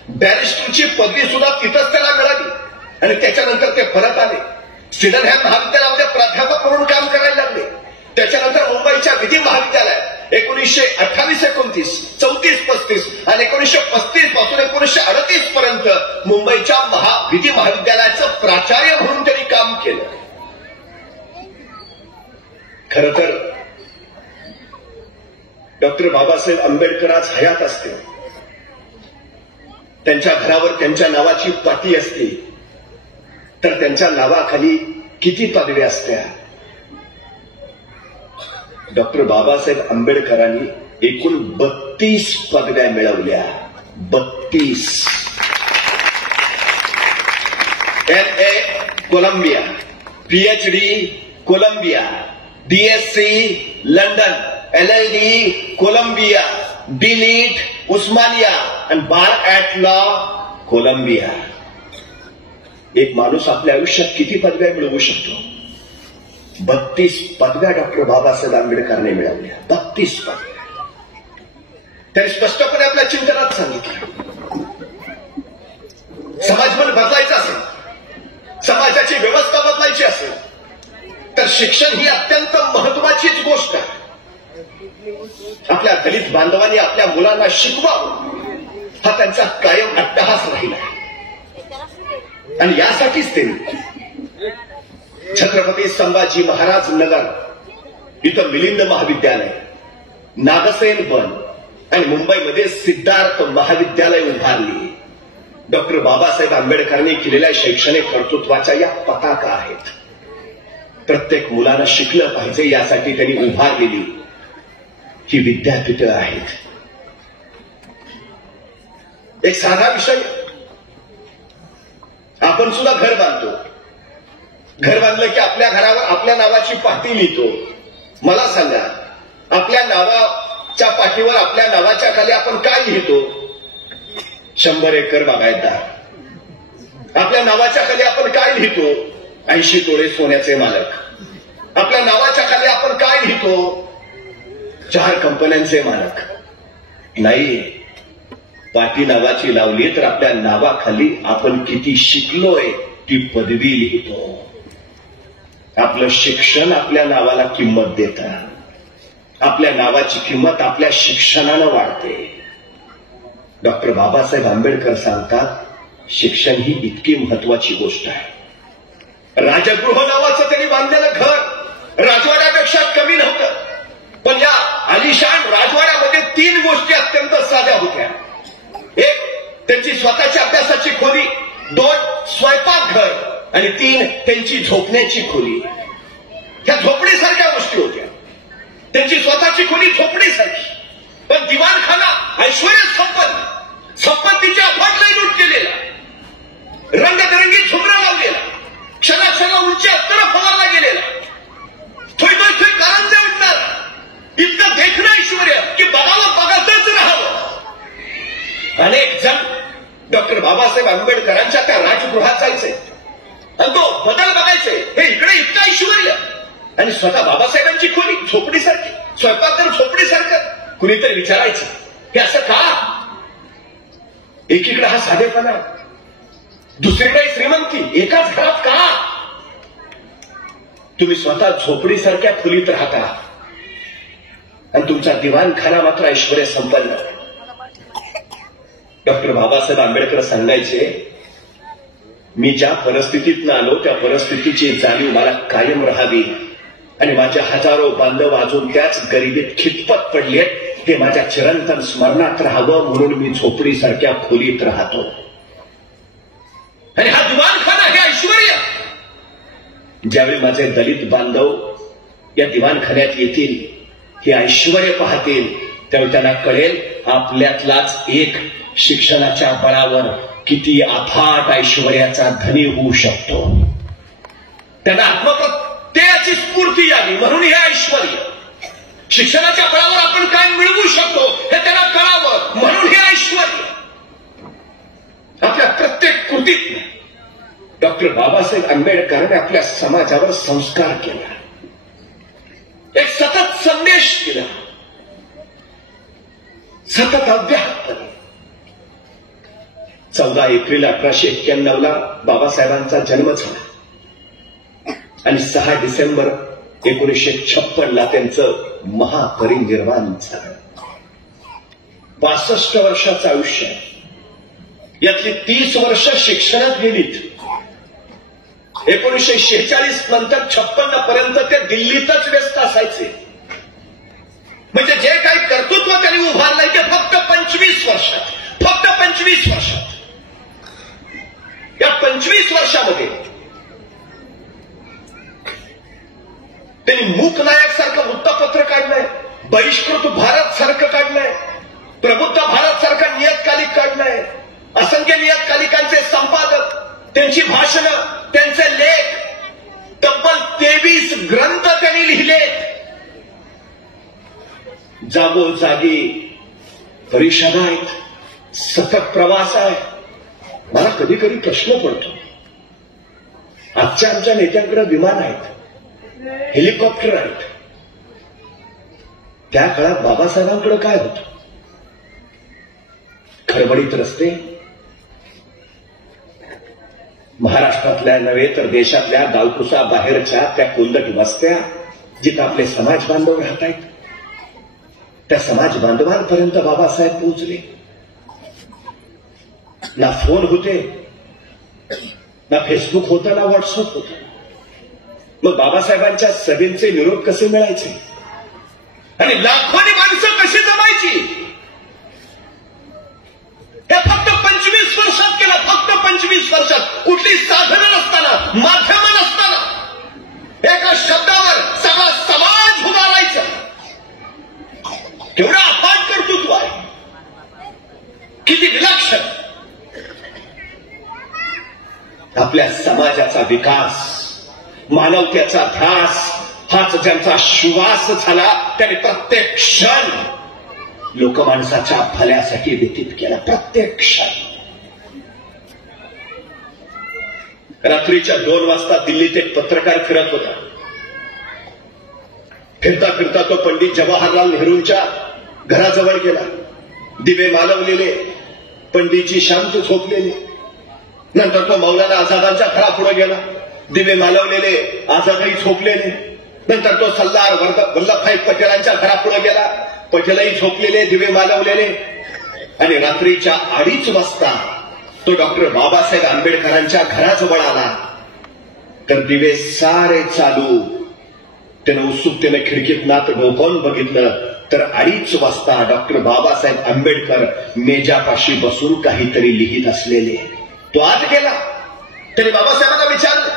बॅरिस्टरची पदवी सुद्धा तिथंच त्याला मिळाली. आणि त्याच्यानंतर ते परत आले. सिडनहॅम महाविद्यालयामध्ये प्राध्यापक म्हणून काम करायला लागले. त्याच्यानंतर मुंबईच्या विधी महाविद्यालयात 1928-29, 34-35 आणि 1935 पासून 1938 पर्यंत मुंबईच्या विधी महाविद्यालयाचं प्राचार्य म्हणून त्यांनी काम केलं. खर तर डॉक्टर बाबासाहेब आंबेडकर आज हयात असते, त्यांच्या घरावर त्यांच्या नावाची पाटी असते, तर त्यांच्या नावाखाली किती पदव्या असत्या. डॉक्टर बाबासाहेब आंबेडकरांनी एकूण 32 पदव्या मिळवल्या. 32. LA Columbia, PhD Columbia, DSc London, LLD Columbia, DLiT Osmania आणि बार ॲट लॉ कोलंबिया. एक माणूस आपल्या आयुष्यात किती पदव्या मिळवू शकतो? 32 पदव्या डॉक्टर बाबासाहेब आंबेडकरांनी मिळवल्या. 32 पदव्या. त्यांनी स्पष्टपणे आपल्या चिंतनात सांगितलं, समाजमन बदलायचं असेल, समाजाची व्यवस्था बदलायची असेल, तर शिक्षण ही अत्यंत महत्वाचीच गोष्ट आहे. आपल्या दलित बांधवांनी आपल्या मुलांना शिकवावं, हा त्यांचा कायम अट्टहास राहिला. आणि यासाठीच त्यांनी छत्रपती संभाजी महाराज नगर इथं मिलिंद महाविद्यालय, नागसेन वन आणि मुंबईमध्ये सिद्धार्थ महाविद्यालय उभारली. डॉक्टर बाबासाहेब आंबेडकरांनी केलेल्या शैक्षणिक कर्तृत्वाच्या या पताका आहेत. प्रत्येक मुलानं शिकलं पाहिजे यासाठी त्यांनी उभारलेली ही विद्यापीठं आहेत. एक साधा विषय, आपण सुद्धा घर बांधतो. घर बांधलं की आपल्या घरावर आपल्या नावाची पाटी लिहितो. मला सांगा, आपल्या नावाच्या पाठीवर आपल्या नावाच्या खाली आपण काय लिहितो? 100 एकर बागायतदार. आपल्या नावाच्या खाली आपण काय लिहितो? 80 तोळे सोन्याचे मालक. आपल्या नावाच्या खाली आपण काय लिहितो? 4 कंपन्यांचे मालक. नाही, पाटी नावाची लावली तर आपल्या नावाखाली आपण किती शिकलोय ती पदवी लिहितो. आपलं शिक्षण आपल्या नावाला किंमत देतं. आपल्या नावाची किंमत आपल्या शिक्षणानं वाढते. डॉक्टर बाबासाहेब आंबेडकर सांगतात, शिक्षण ही इतकी महत्वाची गोष्ट आहे. राजगृह नावाचं त्यांनी बांधलेलं घर राजवाड्यापेक्षा कमी नव्हतं, पण या आलिशान राजवाड्यामध्ये 3 गोष्टी अत्यंत साध्या होत्या. एक, त्यांची स्वतःच्या अभ्यासाची खोली. 2, स्वयंपाकघर. आणि 3, त्यांची झोपण्याची खोली. ह्या झोपडीसारख्या गोष्टी होत्या. त्यांची स्वतःची खोली झोपडीसारखी, पण दिवाणखाना ऐश्वर्य संपत्तीच्या अफाट लूट केलेला, रंगबिरंगी झुमरा लावलेला, क्षणाक्षणा उंची अस्तर फवारला गेलेला, थोई कारंजे उठणार, इतकं देखणं ऐश्वर्य की बघावं बघतच राहावं. अनेक जण बाबासाहेब आंबेडकरांच्या त्या राजगृहात जायचंय आणि तो बदल बघायचे. हे इकडे इतकं ऐश्वर्य आणि स्वतः बाबासाहेबांची खोली झोपडीसारखी, स्वयंपाकघर झोपडीसारखं. कुणीतरी विचारायचं हे असं का? एकीकडे हा साधेपणा, दुसरीकडे श्रीमंती, एकाच घरात का? तुम्ही स्वतः झोपडीसारख्या खोलीत राहता आणि तुमचा दिवाणखाना मात्र ऐश्वर्य संपन्न. डॉक्टर बाबासाहेब आंबेडकर सांगायचे, मी ज्या परिस्थितीतनं आलो त्या परिस्थितीची जाणीव मला कायम राहावी आणि माझ्या हजारो बांधव अजून त्याच गरिबीत खितपत पडलेत ते माझ्या चिरंतन स्मरणात राहावं म्हणून मी झोपडीसारख्या खोलीत राहतो. आणि हा दिवाणखाना हे ऐश्वर्य. ज्यावेळी माझे दलित बांधव या दिवाणखान्यात येतील, हे ऐश्वर्य पाहतील, त्यावेळी त्यांना कळेल आपल्यातलाच एक शिक्षणाच्या बळावर किती अफाट ऐश्वर्याचा धनी होऊ शकतो. त्यांना आत्मप्रत्ययाची स्फूर्ती यावी म्हणून हे ऐश्वर्य. शिक्षणाच्या बळावर आपण काय मिळवू शकतो हे त्यांना कळावं म्हणून हे ऐश्वर्य. आपल्या प्रत्येक कृतीत डॉक्टर बाबासाहेब आंबेडकरांनी आपल्या समाजावर संस्कार केला, एक सतत संदेश दिला, सतत अभ्यास केला. 14 एप्रिल 1891 बाबासाहेबांचा जन्म झाला आणि 6 डिसेंबर 1956 त्यांचं महापरिनिर्वाण झालं. 62 वर्षाचं आयुष्य, यातली 30 वर्ष शिक्षणात गेलीत. 1946 नंतर 56 पर्यंत ते दिल्लीतच व्यस्त असायचे. म्हणजे जे काही कर्तृत्व त्यांनी उभारलंय ते फक्त 25 वर्षात, फक्त 25 वर्षात. या 25 वर्षामध्ये त्यांनी मूकनायक सारखं वृत्तपत्र काढलंय, बहिष्कृत भारत सारखं काढलंय, प्रबुद्ध भारत सारखं नियतकालिक काढलंय, असंख्य नियतकालिकांचे संपादक, त्यांची भाषणं, त्यांचे लेख, तब्बल 23 ग्रंथ त्यांनी लिहिले. जागोजागी परिषदा आहेत, सतत प्रवास आहे. मला कधी कधी प्रश्न पडतो, आजच्या आमच्या नेत्यांकडे विमान आहेत, हेलिकॉप्टर आहेत, त्या काळात बाबासाहेबांकडे काय होतं? खडबडीत रस्ते, महाराष्ट्रातल्या नव्हे तर देशातल्या गावकुसा बाहेरच्या त्या कोंदट वस्त्या जिथं आपले समाज बांधव राहत आहेत, त्या समाज बांधवांपर्यंत बाबासाहेब पोहोचले. ना फोन होते, ना फेसबुक होता, ना व्हॉट्सअप होतं. मग बाबासाहेबांच्या सभेचे निरोप कसे मिळायचे आणि लाखोनी माणसं कशी जमायची? हे फक्त 25 वर्षात केलं, फक्त 25 वर्षात. कुठली साधनं नसताना, माध्यमं नसताना, एका शब्दावर सगळा समाज उभा राहायचा. केवढा अफाट कर्तृत्व आहे, किती विलक्षण. आपल्या समाजाचा विकास, मानवतेचा ध्यास हाच ज्यांचा श्वास झाला, त्याने प्रत्येक क्षण लोकमानसाच्या भल्यासाठी व्यतीत केला. प्रत्येक क्षण. रात्रीच्या 2 वाजता दिल्लीत एक पत्रकार फिरत होता. फिरता फिरता तो पंडित जवाहरलाल नेहरूंच्या घराजवळ गेला. दिवे मालवलेले, पंडितजी शांत झोपलेले. नंतर तो मौलाना आझादांच्या घरापुढे गेला. दिवे मालवलेले, आझादही झोपलेले. नंतर तो सरदार वल्लभभाई पटेलांच्या घरापुढे गेला. पटेलही झोपलेले, दिवे मालवलेले. आणि रात्रीच्या 2:30 वाजता तो डॉक्टर बाबासाहेब आंबेडकरांच्या घराजवळ आला तर दिवे सारे चालू. त्यानं उत्सुकतेने खिडकीत नात डोकावून बघितलं तर 2:30 वाजता डॉक्टर बाबासाहेब आंबेडकर मेजापाशी बसून काहीतरी लिहित असलेले. तो आत गेला. त्याने बाबासाहेबांना विचारलं,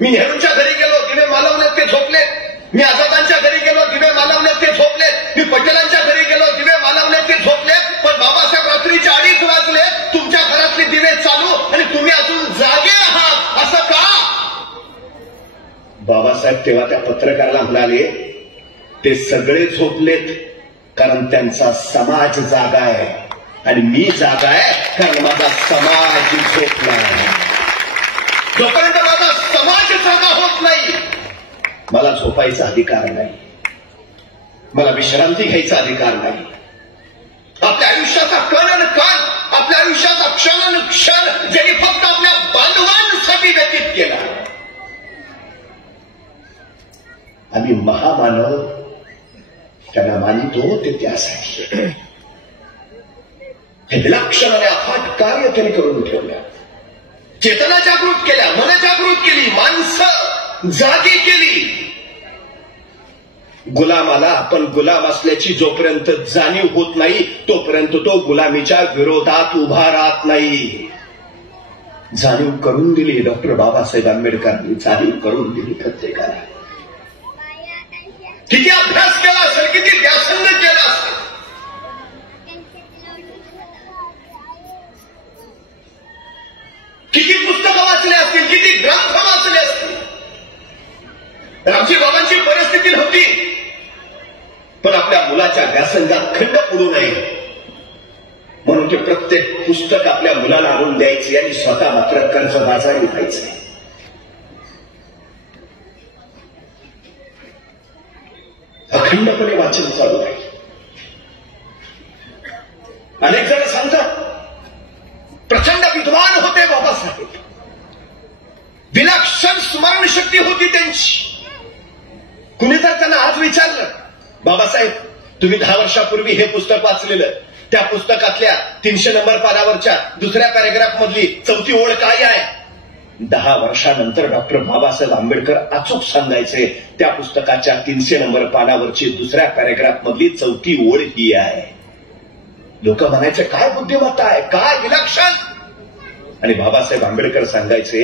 मी नेहरूंच्या घरी गेलो, दिवे मालवलेत, ते झोपलेत. मी आझादांच्या घरी गेलो, दिवे मालवलेत, ते झोपलेत. मी पटेलांच्या घरी गेलो, दिवे मालवलेत, ते झोपलेत. पण बाबासाहेब रात्रीच्या 2:30 वाजले, तुमच्या घरातले दिवे चालू आणि तुम्ही अजून जागे आहात, असं का? बाबासाहेब तेव्हा त्या पत्रकाराला म्हणाले, ते सगळे झोपलेत कारण त्यांचा समाज जागा आहे आणि मी जागा आहे कारण माझा समाज माझी झोप नाही. जोपर्यंत माझा समाज जागा होत नाही, मला झोपायचा अधिकार नाही, मला विश्रांती घ्यायचा अधिकार नाही. आपल्या आयुष्याचा कण आणि कण, आपल्या आयुष्याचा क्षण आणि क्षण ज्यांनी फक्त आपल्या बांधवांसाठी व्यतीत केला. आम्ही महामानव त्यांना मानितो ते त्यासाठी. हे विलक्षण आणि अफाट कार्य त्यांनी करून ठेवलं. चेतना जागृत केल्या, मन जागृत केली, माणसं जागी केली. गुलामाला आपण गुलाम असल्याची जोपर्यंत जाणीव होत नाही तोपर्यंत तो गुलामीच्या विरोधात उभा राहत नाही. जाणीव करून दिली डॉक्टर बाबासाहेब आंबेडकरांनी, जाणीव करून दिली प्रत्येकाला. किती अभ्यास केला असेल, किती व्यासंग केला असेल, किती पुस्तकं वाचले असतील, किती ग्रंथ वाचले असतील. रामजी बाबांची परिस्थिती नव्हती, पण आपल्या मुलाच्या व्यासंगात खंड पडू नये म्हणून ते प्रत्येक पुस्तक आपल्या मुलाला आणून द्यायचे आणि स्वतः मात्र कर्जबाजारी व्हायचे. अखंडपणे वाचन चालू आहे. अनेक जण सांगतात प्रचंड विद्वान होते बाबासाहेब, विलक्षण स्मरणशक्ती होती त्यांची. कुणी जर त्यांना आज विचारलं, बाबासाहेब तुम्ही 10 वर्षापूर्वी हे पुस्तक वाचलेलं, त्या पुस्तकातल्या 300 नंबर पानावरच्या दुसऱ्या पॅरेग्राफ मधली 4थी ओळ काय आहे? 10 वर्षानंतर डॉक्टर बाबासाहेब आंबेडकर अचूक सांगायचे त्या पुस्तकाच्या 300 नंबर पानावरची दुसऱ्या पॅरेग्राफ मधली 4थी ओळ ही आहे. लोक म्हणायचे काय बुद्धिमत्ता आहे, काय विलक्षण. आणि बाबासाहेब आंबेडकर सांगायचे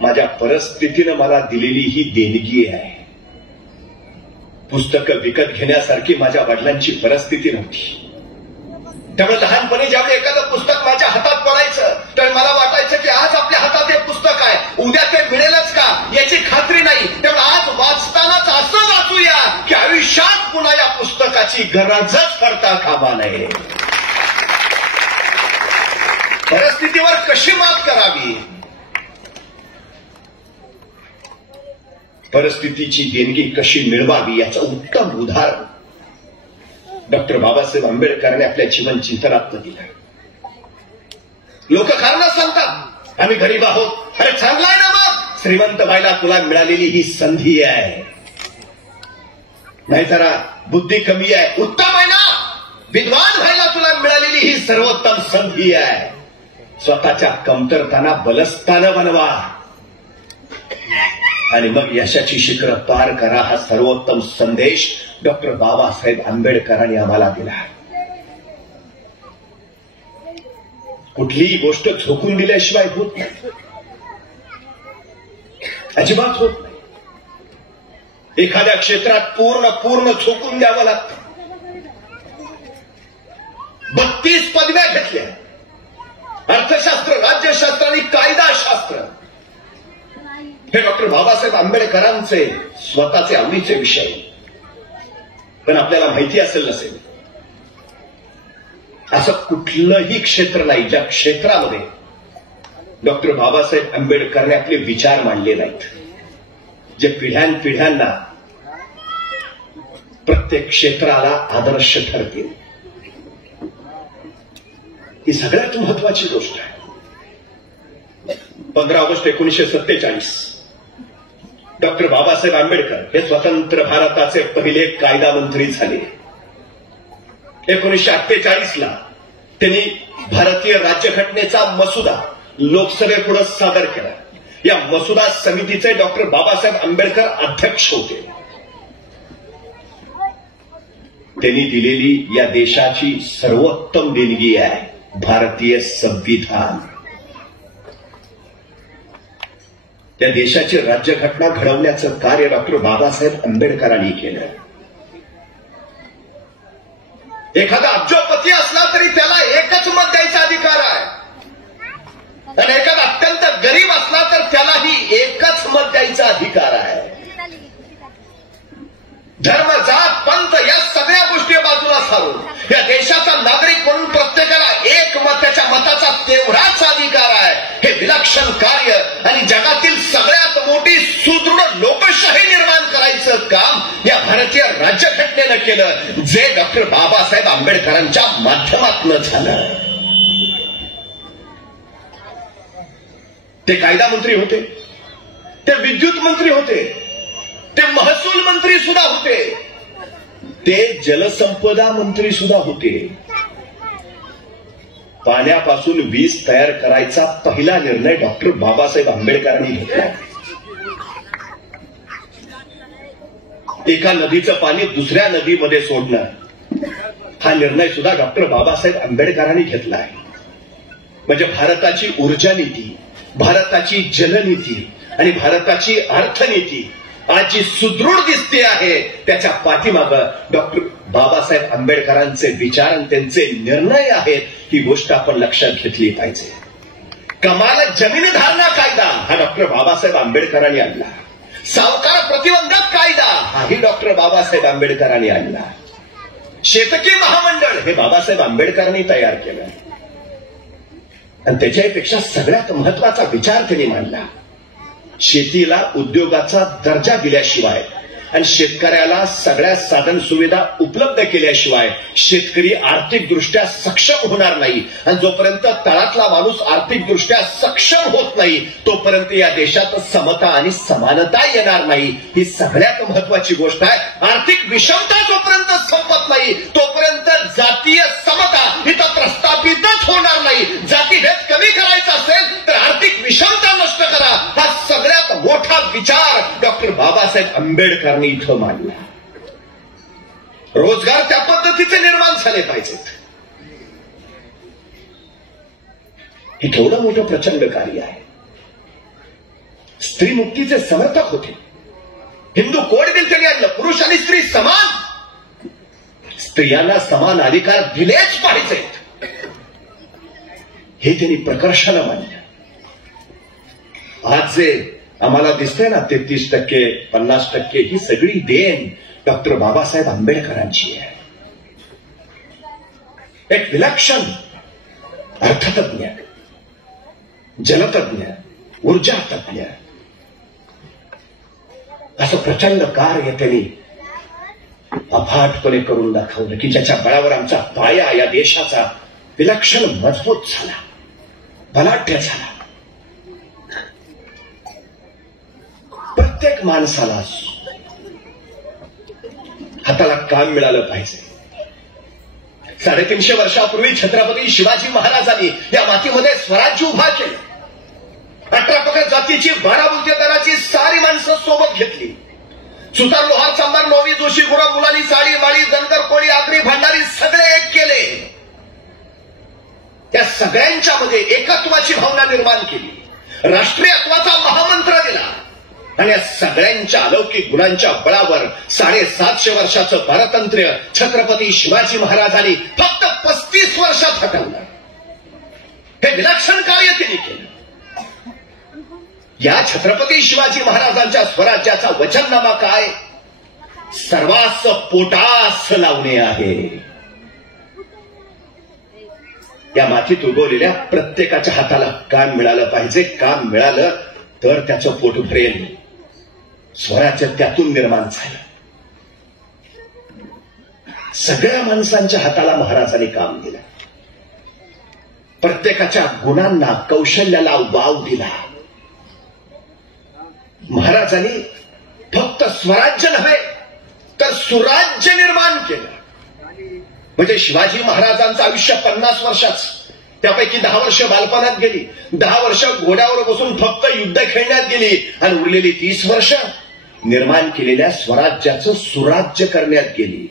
माझ्या परिस्थितीनं मला दिलेली ही देणगी आहे. पुस्तकं विकत घेण्यासारखी माझ्या वडिलांची परिस्थिती नव्हती. त्यामुळे लहानपणी ज्यावेळी एखादं पुस्तक माझ्या हातात पडायचं तर मला वाटायचं की आज आपल्या हातात हे पुस्तक आहे, उद्या ते मिळेलच का याची खात्री नाही. त्यामुळे आज वाचतानाच असं वाचूया की आयुष्यात पुन्हा या पुस्तकाची गरजच करता कामा नये. परिस्थितीवर कशी मात करावी, परिस्थितीची देणगी कशी मिळवावी याचं उत्तम उदाहरण डॉक्टर बाबासाहेब आंबेडकरांनी आपल्या जीवन चिंतनातनं दिलं. लोक कारण सांगतात आम्ही गरीब आहोत. अरे चांगला आहे ना, मग श्रीमंत व्हायला तुला मिळालेली ही संधी आहे. नाही जरा बुद्धी कमी आहे, उत्तम आहे ना. विद्वान व्हायला तुला मिळालेली ही सर्वोत्तम संधी आहे. स्वतःच्या कमतरताना बलस्थानं बनवा आणि मग यशाची शिखरं पार करा. हा सर्वोत्तम संदेश डॉक्टर बाबासाहेब आंबेडकरांनी आम्हाला दिला. कुठलीही गोष्ट झोकून दिल्याशिवाय होत नाही, अजिबात होत नाही. एखाद्या क्षेत्रात पूर्ण झोकून द्यावं लागतं. 32 पदव्या घेतल्या, अर्थशास्त्र, राज्यशास्त्र आणि कायदाशास्त्र. हे डॉक्टर बाबासाहेब आंबेडकरांचे स्वतःचे आवडीचे विषय. पण आपल्याला माहिती असेल नसेल, असं कुठलंही क्षेत्र नाही ज्या क्षेत्रामध्ये डॉक्टर बाबासाहेब आंबेडकरने आपले विचार मांडले नाहीत, जे पिढ्यानपिढ्यांना प्रत्येक क्षेत्राला आदर्श ठरतील. ही सगळ्यात महत्वाची गोष्ट आहे. 15 ऑगस्ट 1947 डॉक्टर बाबासाहेब आंबेडकर हे स्वतंत्र भारताचे पहिले कायदा मंत्री झाले. 1948 त्यांनी भारतीय राज्यघटनेचा मसुदा लोकसभेपुढे सादर केला. या मसुदा समितीचे डॉक्टर बाबासाहेब आंबेडकर अध्यक्ष होते. त्यांनी दिलेली या देशाची सर्वोत्तम देणगी आहे भारतीय संविधान. त्या देशाची राज्यघटना घडवण्याचं कार्य डॉक्टर बाबासाहेब आंबेडकरांनी केलं. एखादा अब्जोपती असला तरी त्याला एकच मत द्यायचा अधिकार आहे, आणि एखादा अत्यंत गरीब असला तर त्यालाही एकच मत द्यायचा अधिकार आहे. धर्म, जात, पंथ या सगळ्या गोष्टी बाजूला सारून या देशाचा नागरिक म्हणून प्रत्येकाला एक मत, त्याच्या मताचा तेवढाच अधिकार आहे. विलक्षण कार्य आणि जगातील सगळ्यात मोठी सुदृढ लोकशाही निर्माण करायचं काम या भारतीय राज्यघटनेनं केलं, जे डॉक्टर बाबासाहेब आंबेडकरांच्या माध्यमातून झालं. ते कायदा मंत्री होते, ते विद्युत मंत्री होते, ते महसूल मंत्री सुद्धा होते, ते जलसंपदा मंत्री सुद्धा होते. पाण्यापासून वीज तयार करायचा पहिला निर्णय डॉक्टर बाबासाहेब आंबेडकरांनी घेतला. एका नदीचं पाणी दुसऱ्या नदीमध्ये सोडणं हा निर्णय सुद्धा डॉक्टर बाबासाहेब आंबेडकरांनी घेतला आहे. म्हणजे भारताची ऊर्जा नीती, भारताची जलनीती आणि भारताची अर्थनीती आज जी सुदृढ दिसते आहे त्याच्या पाठीमागं डॉक्टर बाबासाहेब आंबेडकरांचे विचार आणि त्यांचे निर्णय आहेत. ही गोष्ट आपण लक्षात घेतली पाहिजे. कमाल जमीन धारणा कायदा हा डॉक्टर बाबासाहेब आंबेडकरांनी आणला. सावकार प्रतिबंधक कायदा हाही डॉक्टर बाबासाहेब आंबेडकरांनी आणला. शेतकी महामंडळ हे बाबासाहेब आंबेडकरांनी तयार केलं आणि त्याच्यापेक्षा सगळ्यात महत्वाचा विचार त्यांनी मांडला. शेतीला उद्योगाचा दर्जा दिल्याशिवाय आणि शेतकऱ्याला सगळ्या साधन सुविधा उपलब्ध केल्याशिवाय शेतकरी आर्थिकदृष्ट्या सक्षम होणार नाही. आणि जोपर्यंत तळातला माणूस आर्थिकदृष्ट्या सक्षम होत नाही तोपर्यंत या देशात समता आणि समानता येणार नाही. ही सगळ्यात महत्वाची गोष्ट आहे. आर्थिक विषमता जोपर्यंत संपत नाही तोपर्यंत जातीय समता इथं प्रस्थापितच होणार नाही. जातीभेद कमी करायचा असेल तर आर्थिक विषमता नष्ट करा, हा सगळ्यात मोठा विचार डॉक्टर बाबासाहेब आंबेडकरांनी इथं मांडला. रोजगार त्या पद्धतीचे निर्माण झाले पाहिजेत. हे केवढं मोठं प्रचंड कार्य आहे. स्त्री मुक्तीचे समर्थक होते. हिंदू कोड बिल त्यांनी आणलं. पुरुष आणि स्त्री समान, स्त्रियांना समान अधिकार दिलेच पाहिजेत हे त्यांनी प्रकर्षानं मांडलं. आज जे आम्हाला दिसतंय ना 33%, 50% ही सगळी देण डॉक्टर बाबासाहेब आंबेडकरांची आहे. एक विलक्षण अर्थतज्ञ, जलतज्ञ, ऊर्जा तज्ञ असं प्रचंड कार्य त्यांनी अफाटपणे करून दाखवलं की ज्याच्या बळावर आमचा पाया या देशाचा विलक्षण मजबूत झाला, बलाढ्य झाला. प्रत्येक माणसाला हाताला काम मिळालं पाहिजे. 350 वर्षापूर्वी छत्रपती शिवाजी महाराजांनी या मातीमध्ये स्वराज्य उभा केलं. 18 पगड जातीची 12 बुद्धिदाराची सारी माणसं सोबत घेतली. सुतार, लोहार, चांभार, नोवी, जोशी, गुरा, मुलानी, साळी, माळी, धनगर, कोळी, आगरी, भांडारी सगळे एक केले. त्या सगळ्यांच्या मध्ये एकत्वाची भावना निर्माण केली. राष्ट्रीयत्वाचा महामंत्र दिला आणि या सगळ्यांच्या अलौकिक गुणांच्या बळावर 750 वर्षाचं पारतंत्र्य छत्रपती शिवाजी महाराजांनी फक्त 35 वर्षात हटवलं. हे विलक्षण कार्य त्यांनी केलं. या छत्रपती शिवाजी महाराजांच्या स्वराज्याचा वचननामा काय? सर्वांस पोटास लावणे आहे. या मातीत उगवलेल्या प्रत्येकाच्या हाताला काम मिळालं पाहिजे. काम मिळालं तर त्याचं पोट भरेल. स्वराज्य त्यातून निर्माण झालं. सगळ्या माणसांच्या हाताला महाराजांनी काम दिलं. प्रत्येकाच्या गुणांना, कौशल्याला वाव दिला. महाराजांनी फक्त स्वराज्य नव्हे तर सुराज्य निर्माण केलं. म्हणजे शिवाजी महाराजांचं आयुष्य 50 वर्षाचं, त्यापैकी 10 वर्ष बालपणात गेली, 10 वर्ष घोड्यावर बसून फक्त युद्ध खेळण्यात गेली आणि उरलेली 30 वर्ष निर्माण केलेल्या स्वराज्याचं सुराज्य करण्यात गेली.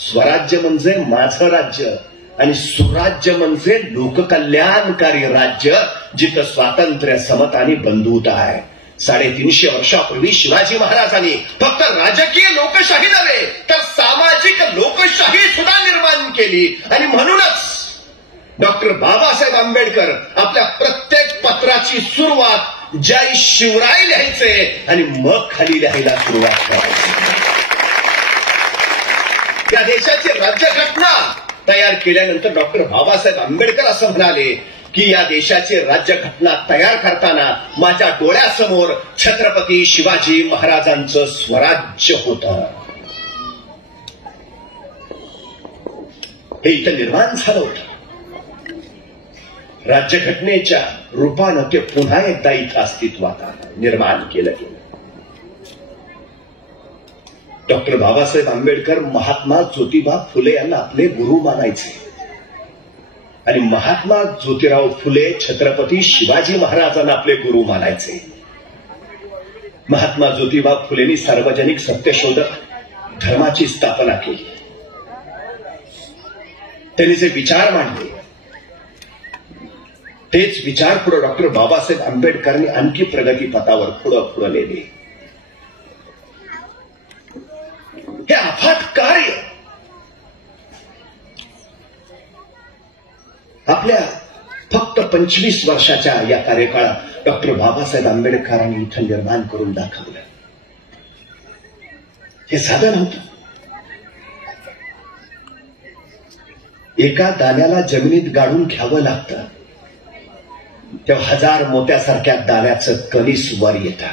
स्वराज्य म्हणजे माझं राज्य आणि सुराज्य म्हणजे लोककल्याणकारी राज्य, जिथं स्वातंत्र्य, समता आणि बंधुता आहे. 350 वर्षापूर्वी शिवाजी महाराजांनी फक्त राजकीय लोकशाही नव्हे तर सामाजिक लोकशाही सुद्धा निर्माण केली. आणि म्हणूनच डॉक्टर बाबासाहेब आंबेडकर आपल्या प्रत्येक पत्राची सुरुवात जय शिवराय लिहायचे आणि मग खाली लिहायला सुरुवात करायची. त्या देशाची राज्यघटना तयार केल्यानंतर डॉक्टर बाबासाहेब आंबेडकर असं म्हणाले की या देशाची राज्यघटना तयार करताना माझ्या डोळ्यासमोर छत्रपती शिवाजी महाराजांचं स्वराज्य होतं. हे इथं निर्माण झालं होतं. राज्यघटनेच्या रूपानं ते पुन्हा एकदा इथं अस्तित्वात आलं, निर्माण केलं गेलं. डॉक्टर बाबासाहेब आंबेडकर महात्मा ज्योतिबा फुले यांना आपले गुरु मानायचे आणि महात्मा ज्योतिराव फुले छत्रपती शिवाजी महाराजांना आपले गुरु मानायचे. महात्मा ज्योतिबा फुलेंनी सार्वजनिक सत्यशोधक धर्माची स्थापना केली. त्यांनी जे विचार मांडले तेच विचार पुढे डॉक्टर बाबासाहेब आंबेडकरांनी आणखी प्रगतीपथावर पुढे नेले. हे अफाट कार्य आपल्या फक्त 25 वर्षाच्या या कार्यकाळात डॉक्टर बाबासाहेब आंबेडकरांनी इथं निर्माण करून दाखवलं. हे साधन होतं. एका दाण्याला जमिनीत गाडून घ्यावं लागतं तेव्हा 1000 मोत्यासारख्या दाण्याचं कणीस वर येतं.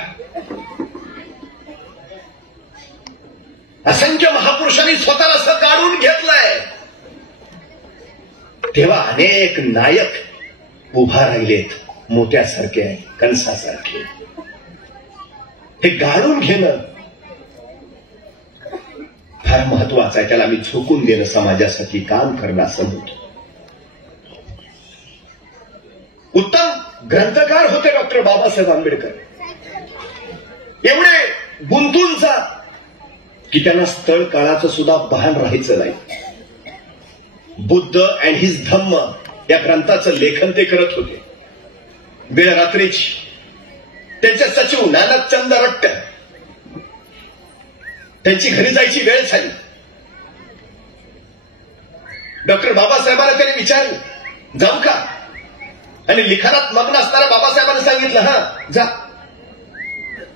असंख्य महापुरुषांनी स्वतःला असं गाडून घेतलंय तेव्हा अनेक नायक उभा राहिलेत मोत्यासारखे, कणसासारखे. हे गाडून घेणं फार महत्वाचं आहे. त्याला मी झोकून देणं, समाजासाठी काम करणं असं म्हणतो. उत्तम ग्रंथकार होते डॉक्टर बाबासाहेब आंबेडकर. एवढे गुंतून जा की त्यांना स्थळ काळाचं सुद्धा भान राहायचं नाही. बुद्ध अँड हिज धम्म या ग्रंथाचं लेखन ते करत होते. वेळ रात्रीची. त्यांचे सचिव नानकचंद रट्ट त्यांची घरी जायची वेळ झाली. डॉक्टर बाबासाहेबांना त्यांनी विचारलं जाऊ का, आणि लिखाणात मग्न असणाऱ्या बाबासाहेबांनी सांगितलं हा जा.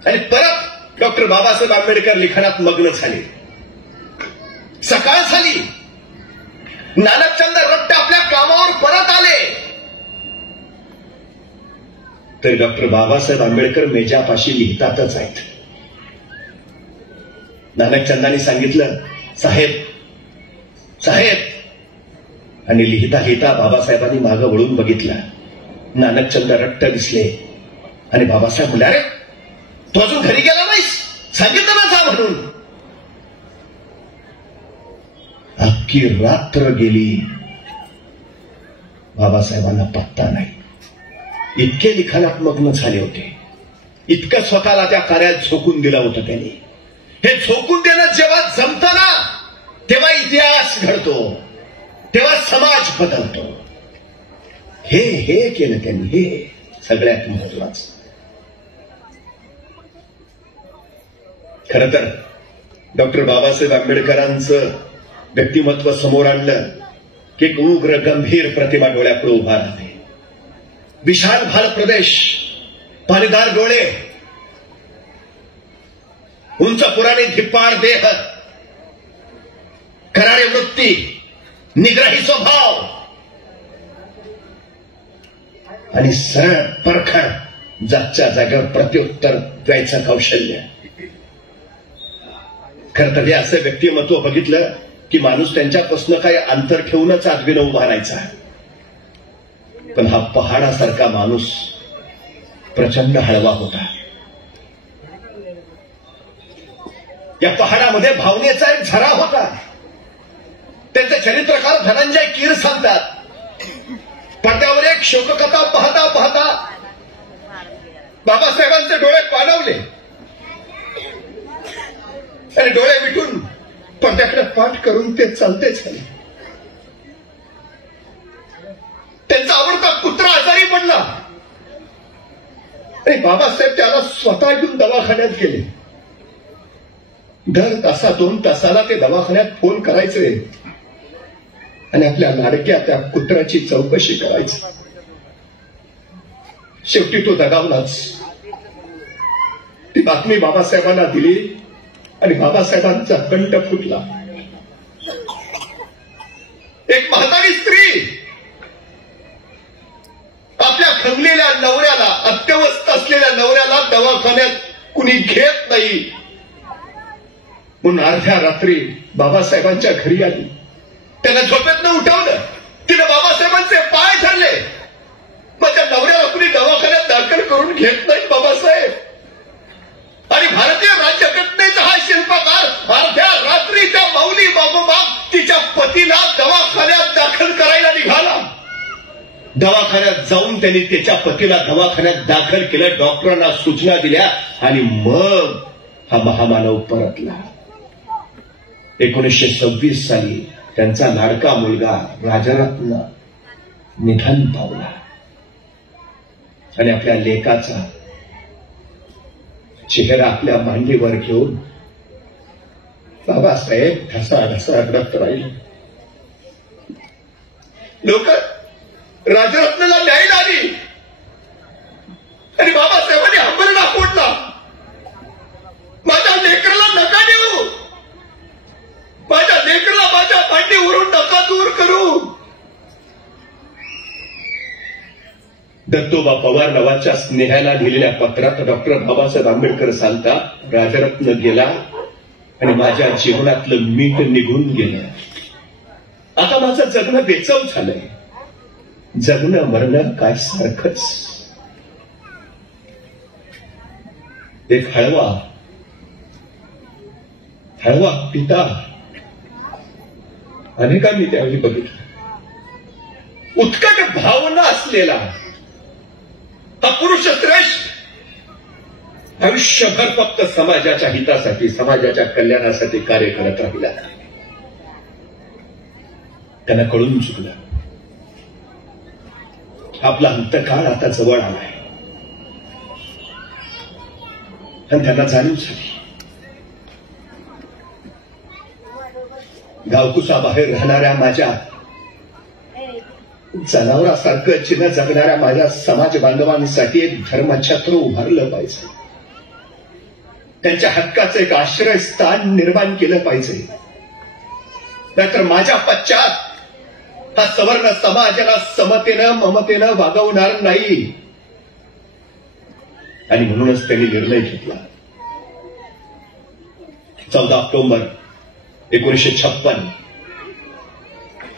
आणि परत डॉक्टर बाबासाहेब आंबेडकर लिखाणात मग्न झाले. सकाळ झाली. नानकचंद रट्ट आपल्या कामावर परत आले तर डॉक्टर बाबासाहेब आंबेडकर मेजापाशी लिहितातच आहेत. नानकचंदांनी सांगितलं साहेब साहेब, आणि लिहिता लिहिता बाबासाहेबांनी मागं वळून बघितलं. नानकचंद रट्ट दिसले आणि बाबासाहेब म्हणाले अरे तू अजून घरी गेला नाहीस, सांगितलं ना जा म्हणून. अख्खी रात्र गेली, बाबासाहेबांना पत्ता नाही. इतके लिखाणात मग्न झाले होते, इतकं स्वतःला त्या कार्यात झोकून दिलं होतं त्यांनी. हे झोकून देणं जेव्हा जमतं ना तेव्हा इतिहास घडतो, तेव्हा समाज बदलतो. हे केलं त्यांनी. हे सगळ्यात महत्वाचं. खरं तर डॉक्टर बाबासाहेब आंबेडकरांचं व्यक्तिमत्व समोर आणलं की एक उग्र गंभीर प्रतिमा डोळ्यापुढे उभा राहते. विशाल भाल प्रदेश, पाणीदार डोळे, उंच पुराणी धिप्पाड देह, करारी वृत्ती, निग्रही स्वभाव आणि सरळ परखड जागच्या जागेवर प्रत्युत्तर द्यायचं कौशल्य. खरं तर हे असं व्यक्तिमत्व बघितलं की माणूस त्यांच्यापासून काही अंतर ठेवूनच आदवीनं उभा राहायचा. पण हा पहाडासारखा माणूस प्रचंड हळवा होता. या पहाडामध्ये भावनेचा एक झरा होता. त्यांचे चरित्रकार धनंजय कीर सांगतात पडद्यावर एक शोककथा पाहता पाहता बाबासाहेबांचे डोळे पाणावले आणि डोळे मिटून पडद्याकडे पाठ करून ते चालते झाले. त्यांचा आवडता पुत्र आजारी पडला आणि बाबासाहेब त्याला स्वतः घेऊन दवाखान्यात गेले. दर तासा 2 तासाला ते दवाखान्यात फोन करायचे आणि आपल्या लाडक्या त्या पुत्राची चौकशी करायची. शेवटी तो दगावलाच. ती बातमी बाबासाहेबांना दिली आणि बाबासाहेबांचा कंठ फुटला. एक म्हातारी स्त्री असलेल्या नवऱ्याला दवाखान्यात कुणी घेत नाही म्हणून अर्ध्या रात्री बाबासाहेबांच्या घरी आली. त्यांना झोपेतनं उठवलं. तिने बाबासाहेबांचे पाय धरले. माझ्या नवऱ्याला कुणी दवाखान्यात दाखल करून घेत नाही बाबासाहेब. आणि भारतीय राज्यघटनेचा हा शिल्पकार अर्ध्या रात्री त्या माऊली बागोबाग तिच्या पतीला दवाखान्यात दाखल करायला निघाला. दवाखान्यात जाऊन त्यांनी त्याच्या पतीला दवाखान्यात दाखल केलं. डॉक्टरांना सूचना दिल्या आणि मग हा महामानव परतला. 1926 साली त्यांचा लाडका मुलगा राजारत्न निधन पावला आणि आपल्या लेकाचा चेहरा आपल्या मांडीवर घेऊन बाबासाहेब ढसा रडत राहिले. लोक राजरत्नाला न्यायला आली आणि बाबासाहेबांनी हंबरडा फोडला. माझ्या लेकराला नका देऊ. माझ्या लेकराला माझ्या मांडीवरून नका दूर करू. दत्तोबा पवार नावाच्या स्नेहाला लिहिलेल्या पत्रात डॉक्टर बाबासाहेब आंबेडकर सांगतात, राजरत्न गेला आणि माझ्या जीवनातलं मीठ निघून गेलं. आता माझं जगणं बेचव झालंय. जगणं मरणं काय सारखंच. एक हळवा पिता अनेकांनी त्यावेळी बघितलं. उत्कट भावना असलेला हा पुरुष श्रेष्ठ आयुष्यभर फक्त समाजाच्या हितासाठी, समाजाच्या कल्याणासाठी कार्य करत राहिला. त्यांना कळून चुकलं. आपला अंतकाळ आता जवळ आलाय आणि त्यांना जाणीव झाली. गावकुसाबाहेर राहणाऱ्या माझ्या जनावरासारखं चिन्ह जगणाऱ्या माझ्या समाज बांधवांसाठी एक धर्मछत्र उभारलं पाहिजे. त्यांच्या हक्काचं एक आश्रयस्थान निर्माण केलं पाहिजे. नाहीतर माझ्या पश्चात हा सवर्ण समाजाला समतेनं ममतेनं वागवणार नाही. आणि म्हणूनच त्यांनी निर्णय घेतला. 14 ऑक्टोबर 1956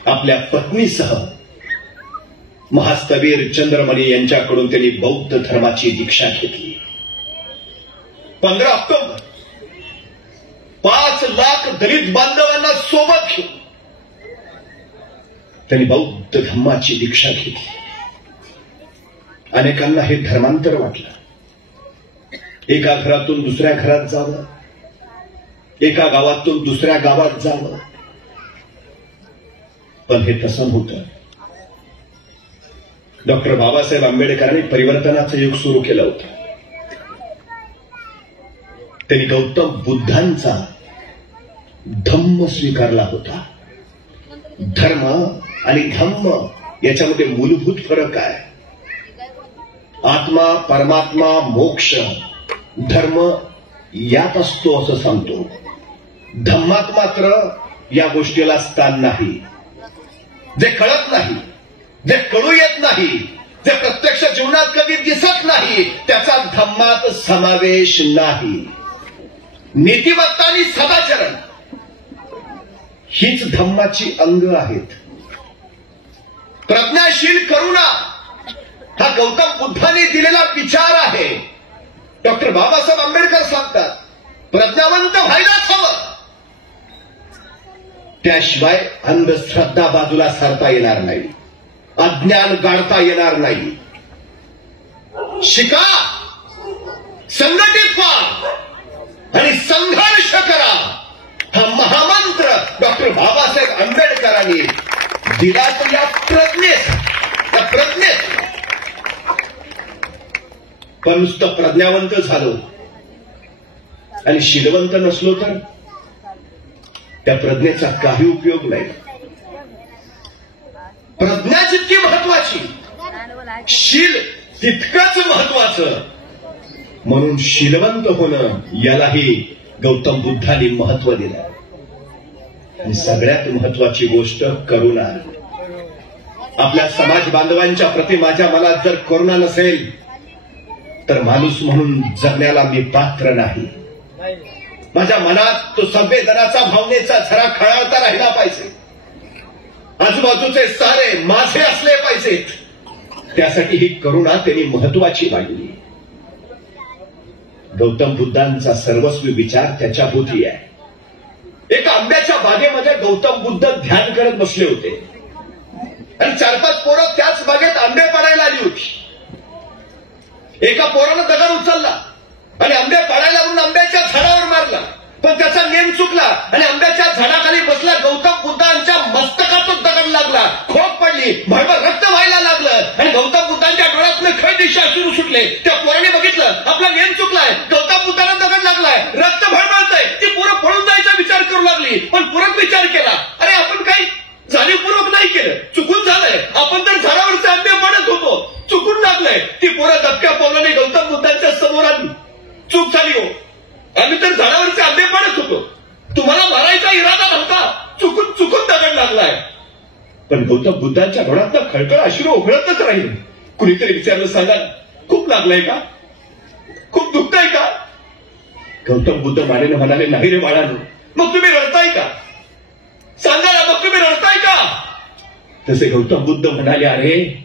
आपल्या पत्नीसह महास्तवीर चंद्रमणी यांच्याकडून त्यांनी बौद्ध धर्माची दीक्षा घेतली. 15 ऑक्टोबर 5 लाख दलित बांधवांना सोबत घेऊन त्यांनी बौद्ध धर्माची दीक्षा घेतली. अनेकांना हे धर्मांतर वाटलं. एका घरातून दुसऱ्या घरात जावं, एका गावातून दुसऱ्या गावात जावं, पण हे तसं नव्हतं. डॉक्टर बाबासाहेब आंबेडकरांनी परिवर्तनाचं युग सुरू केलं होतं. त्यांनी गौतम बुद्धांचा धम्म स्वीकारला होता. धर्म आणि धम्म याच्यामध्ये मूलभूत फरक आहे. आत्मा, परमात्मा, मोक्ष धर्म यात असतो असं सांगतो. धम्मात मात्र या गोष्टीला स्थान नाही. जे कळत नाही, जे कळू येत नाही, जे प्रत्यक्ष जीवनात कधी दिसत नाही, त्याचा धम्मात समावेश नाही. नीतिमत्ता आणि सदाचरण हीच धम्माची अंग आहेत. प्रज्ञाशील करुणा हा गौतम बुद्धांनी दिलेला विचार आहे. डॉक्टर बाबासाहेब आंबेडकर सांगतात, प्रज्ञावंत व्हायलाच हवं. त्याशिवाय अंधश्रद्धा बाजूला सारता येणार नाही, अज्ञान गाडता येणार नाही. शिका, संघटित व्हा आणि संघर्ष करा. हा महामंत्र डॉक्टर बाबासाहेब आंबेडकरांनी दिला. तर या प्रज्ञेत पण नुसतं प्रज्ञावंत झालो आणि शीलवंत नसलो तर त्या प्रज्ञेचा काही उपयोग नाही. प्रज्ञा जितकी महत्वाची, शील तितकंच महत्वाचं. म्हणून शीलवंत होणं यालाही गौतम बुद्धांनी महत्व दिलं. आणि सगळ्यात महत्वाची गोष्ट करुणा. आपल्या समाज बांधवांच्या प्रति माझ्या मनात जर करुणा नसेल तर माणूस म्हणून जगण्याला मी पात्र नाही. माझ्या मनात तो संवेदनाचा भावनेचा झरा खळाळता राहिला पाहिजे. आजूबाजूचे सारे माझे असले पाहिजेत. त्यासाठी ही करुणा त्यांनी महत्वाची मांडली. गौतम बुद्धांचा सर्वस्वी विचार त्याच्या भोवती आहे. एका आंब्याच्या बागेमध्ये गौतम बुद्ध ध्यान करत बसले होते आणि 4-5 पोरं त्याच बागेत आंबे पाडायला आली होती. एका पोरानं दगड उचलला आणि आंबे पाडायला म्हणून आंब्याच्या झाडावर मारला, पण त्याचा नेम चुकला आणि आंब्याच्या झाडाखाली बसला गौतम बुद्धांच्या मस्तकातच दगड लागला. खोप पडली, भरभर रक्त व्हायला लागलं आणि गौतम बुद्धांच्या डोळ्यातून खळदिशा सुरू सुटले. त्या पोराने बघितलं आपला नेम चुकलाय, गौतम बुद्धांना दगड लागलाय, रक्त भरभरतंय. ती पोरं पळून जायचा विचार करू लागली, पण परत विचार केला, अरे आपण काही जाणीवपूर्वक नाही केलं, चुकून झालंय. आपण तर झाडावरचे आंबे पाडत होतो, चुकून लागलंय. ती पोरं दबक्या पावलाने गौतम बुद्धांच्या समोर आली. चूक झाली हो, आम्ही तर झाडावरचे आंबे पाडत होतो, तुम्हाला मारायचा इरादा नव्हता, चुकून दगड लागलाय. पण गौतम बुद्धांच्या डोळ्यातनं खळखळ अश्रू ओघळतच राहील. कुणीतरी विचारलं, सांगा खूप लागलंय का, खूप दुखतंय का? गौतम बुद्ध मानेनं म्हणाले, नाही रे बाळांनो. मग तुम्ही रडताय का? सांगा ना, मग तुम्ही रडताय का? तसे गौतम बुद्ध म्हणाले, अरे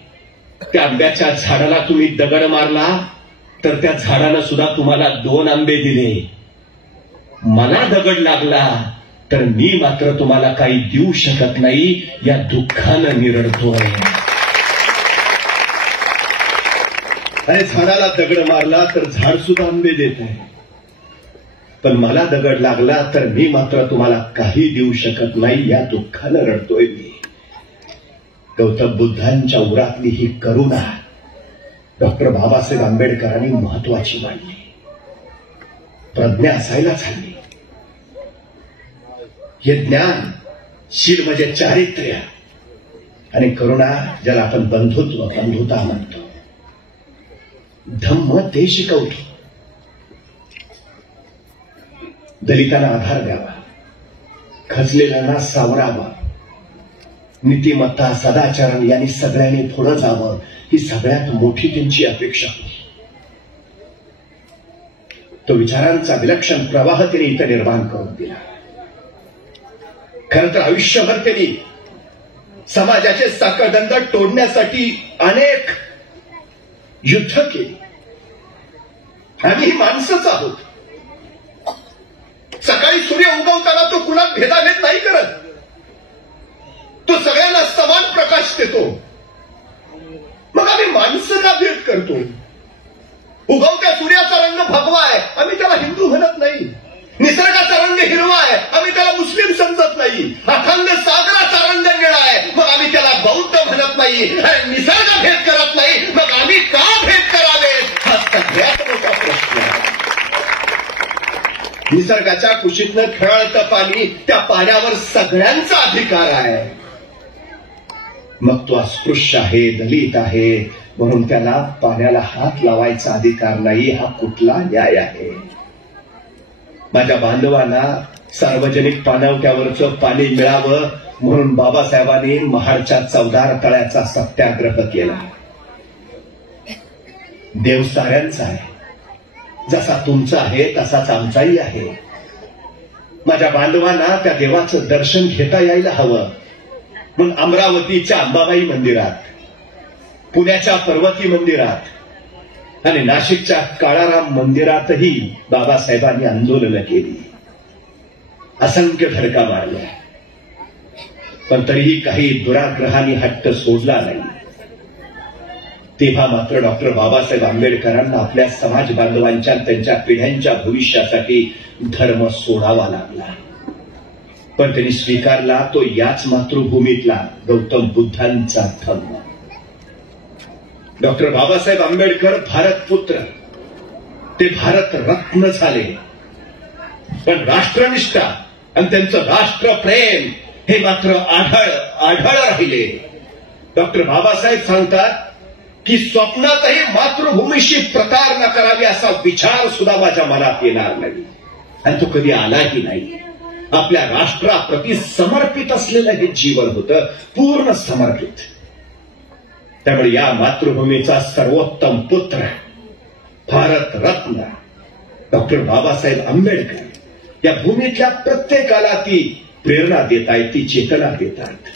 त्या आंब्याच्या झाडाला तुम्ही दगड मारला तर त्या झाडानं सुद्धा तुम्हाला 2 आंबे दिले. मला दगड लागला तर मी मात्र तुम्हाला काही देऊ शकत नाही, या दुःखानं मी रडतोय. अरे झाडाला दगड मारला तर झाड सुद्धा आंबे देत आहे, पण मला दगड लागला तर मी मात्र तुम्हाला काही देऊ शकत नाही, या दुःखानं रडतोय मी. गौतम बुद्धांच्या उरातली ही करुणा डॉक्टर बाबासाहेब आंबेडकरांनी महत्वाची मांडली. प्रज्ञा असायलाच हवी. हे ज्ञान, शील म्हणजे चारित्र्य, आणि करुणा ज्याला आपण बंधुता म्हणतो. धम्म ते शिकवतो. दलितांना आधार द्यावा, खचलेल्यांना सावरावा, नीतिमत्ता सदाचरण यांनी सगळ्यांनी पुढे जावं, ही सगळ्यात मोठी त्यांची अपेक्षा होती. तो विचारांचा विलक्षण प्रवाह त्यांनी इथं निर्माण करून दिला. खरं तर आयुष्यभर त्यांनी समाजाचे साखळदंड तोडण्यासाठी अनेक युद्ध केली. आम्ही ही माणसंच आहोत. सकाळी सूर्य उगवताना तो कुणात भेदाभेद नाही करत, तो सगळ्यांना समान प्रकाश देतो. मग आम्ही माणसं का भेद करतो? उगवत्या सूर्याचा रंग भगवा आहे, आम्ही त्याला हिंदू म्हणत नाही. निसर्गाचा रंग हिरवा आहे, आम्ही त्याला मुस्लिम समजत नाही. अखंड सागराचा रंग निळा आहे, मग आम्ही त्याला बौद्ध म्हणत नाही. निसर्ग भेद करत नाही, मग आम्ही का भेद करावे, हा सगळ्यात मोठा प्रश्न आहे. निसर्गाच्या कुशीतनं खेळतं पाणी, त्या पाण्यावर सगळ्यांचा अधिकार आहे. मग तो अस्पृश्य आहे, दलित आहे म्हणून त्याला पाण्याला हात लावायचा अधिकार नाही, हा कुठला न्याय आहे? माझ्या बांधवांना सार्वजनिक पाणवठ्यावरचं पाणी मिळावं म्हणून बाबासाहेबांनी महाडच्या 14 तळ्याचा सत्याग्रह केला. देव साऱ्यांचा आहे, जसा तुमचा आहे तसाच आमचाही आहे. माझ्या बांधवांना त्या देवाचं दर्शन घेता यायला हवं म्हणून अमरावतीच्या अंबाबाई मंदिरात, पुण्याच्या पर्वती मंदिरात आणि नाशिकच्या काळाराम मंदिरातही बाबासाहेबांनी आंदोलनं केली, असंख्य धडका मारल्या. पण तरीही काही दुराग्रहांनी हट्ट सोडला नाही. तेव्हा मात्र डॉक्टर बाबासाहेब आंबेडकरांना आपल्या समाज बांधवांच्या, त्यांच्या पिढ्यांच्या भविष्यासाठी धर्म सोडावा लागला. पण त्यांनी स्वीकारला तो याच मातृभूमीतला गौतम बुद्धांचा धम्म. डॉक्टर बाबासाहेब आंबेडकर भारतपुत्र, ते भारत रत्न झाले, पण राष्ट्रनिष्ठा आणि त्यांचं राष्ट्रप्रेम हे मात्र आढळ राहिले. डॉक्टर बाबासाहेब सांगतात की स्वप्नातही मातृभूमीशी प्रतारणा करावी असा विचार सुद्धा माझ्या मनात येणार नाही, आणि तो कधी आलाही नाही. आपल्या राष्ट्राप्रती समर्पित असलेलं हे जीवन होतं, पूर्ण समर्पित. त्यामुळे या मातृभूमीचा सर्वोत्तम पुत्र डॉक्टर बाबासाहेब आंबेडकर या भूमीतल्या प्रत्येकाला ती प्रेरणा देत आहेत, ती चेतना देत आहेत.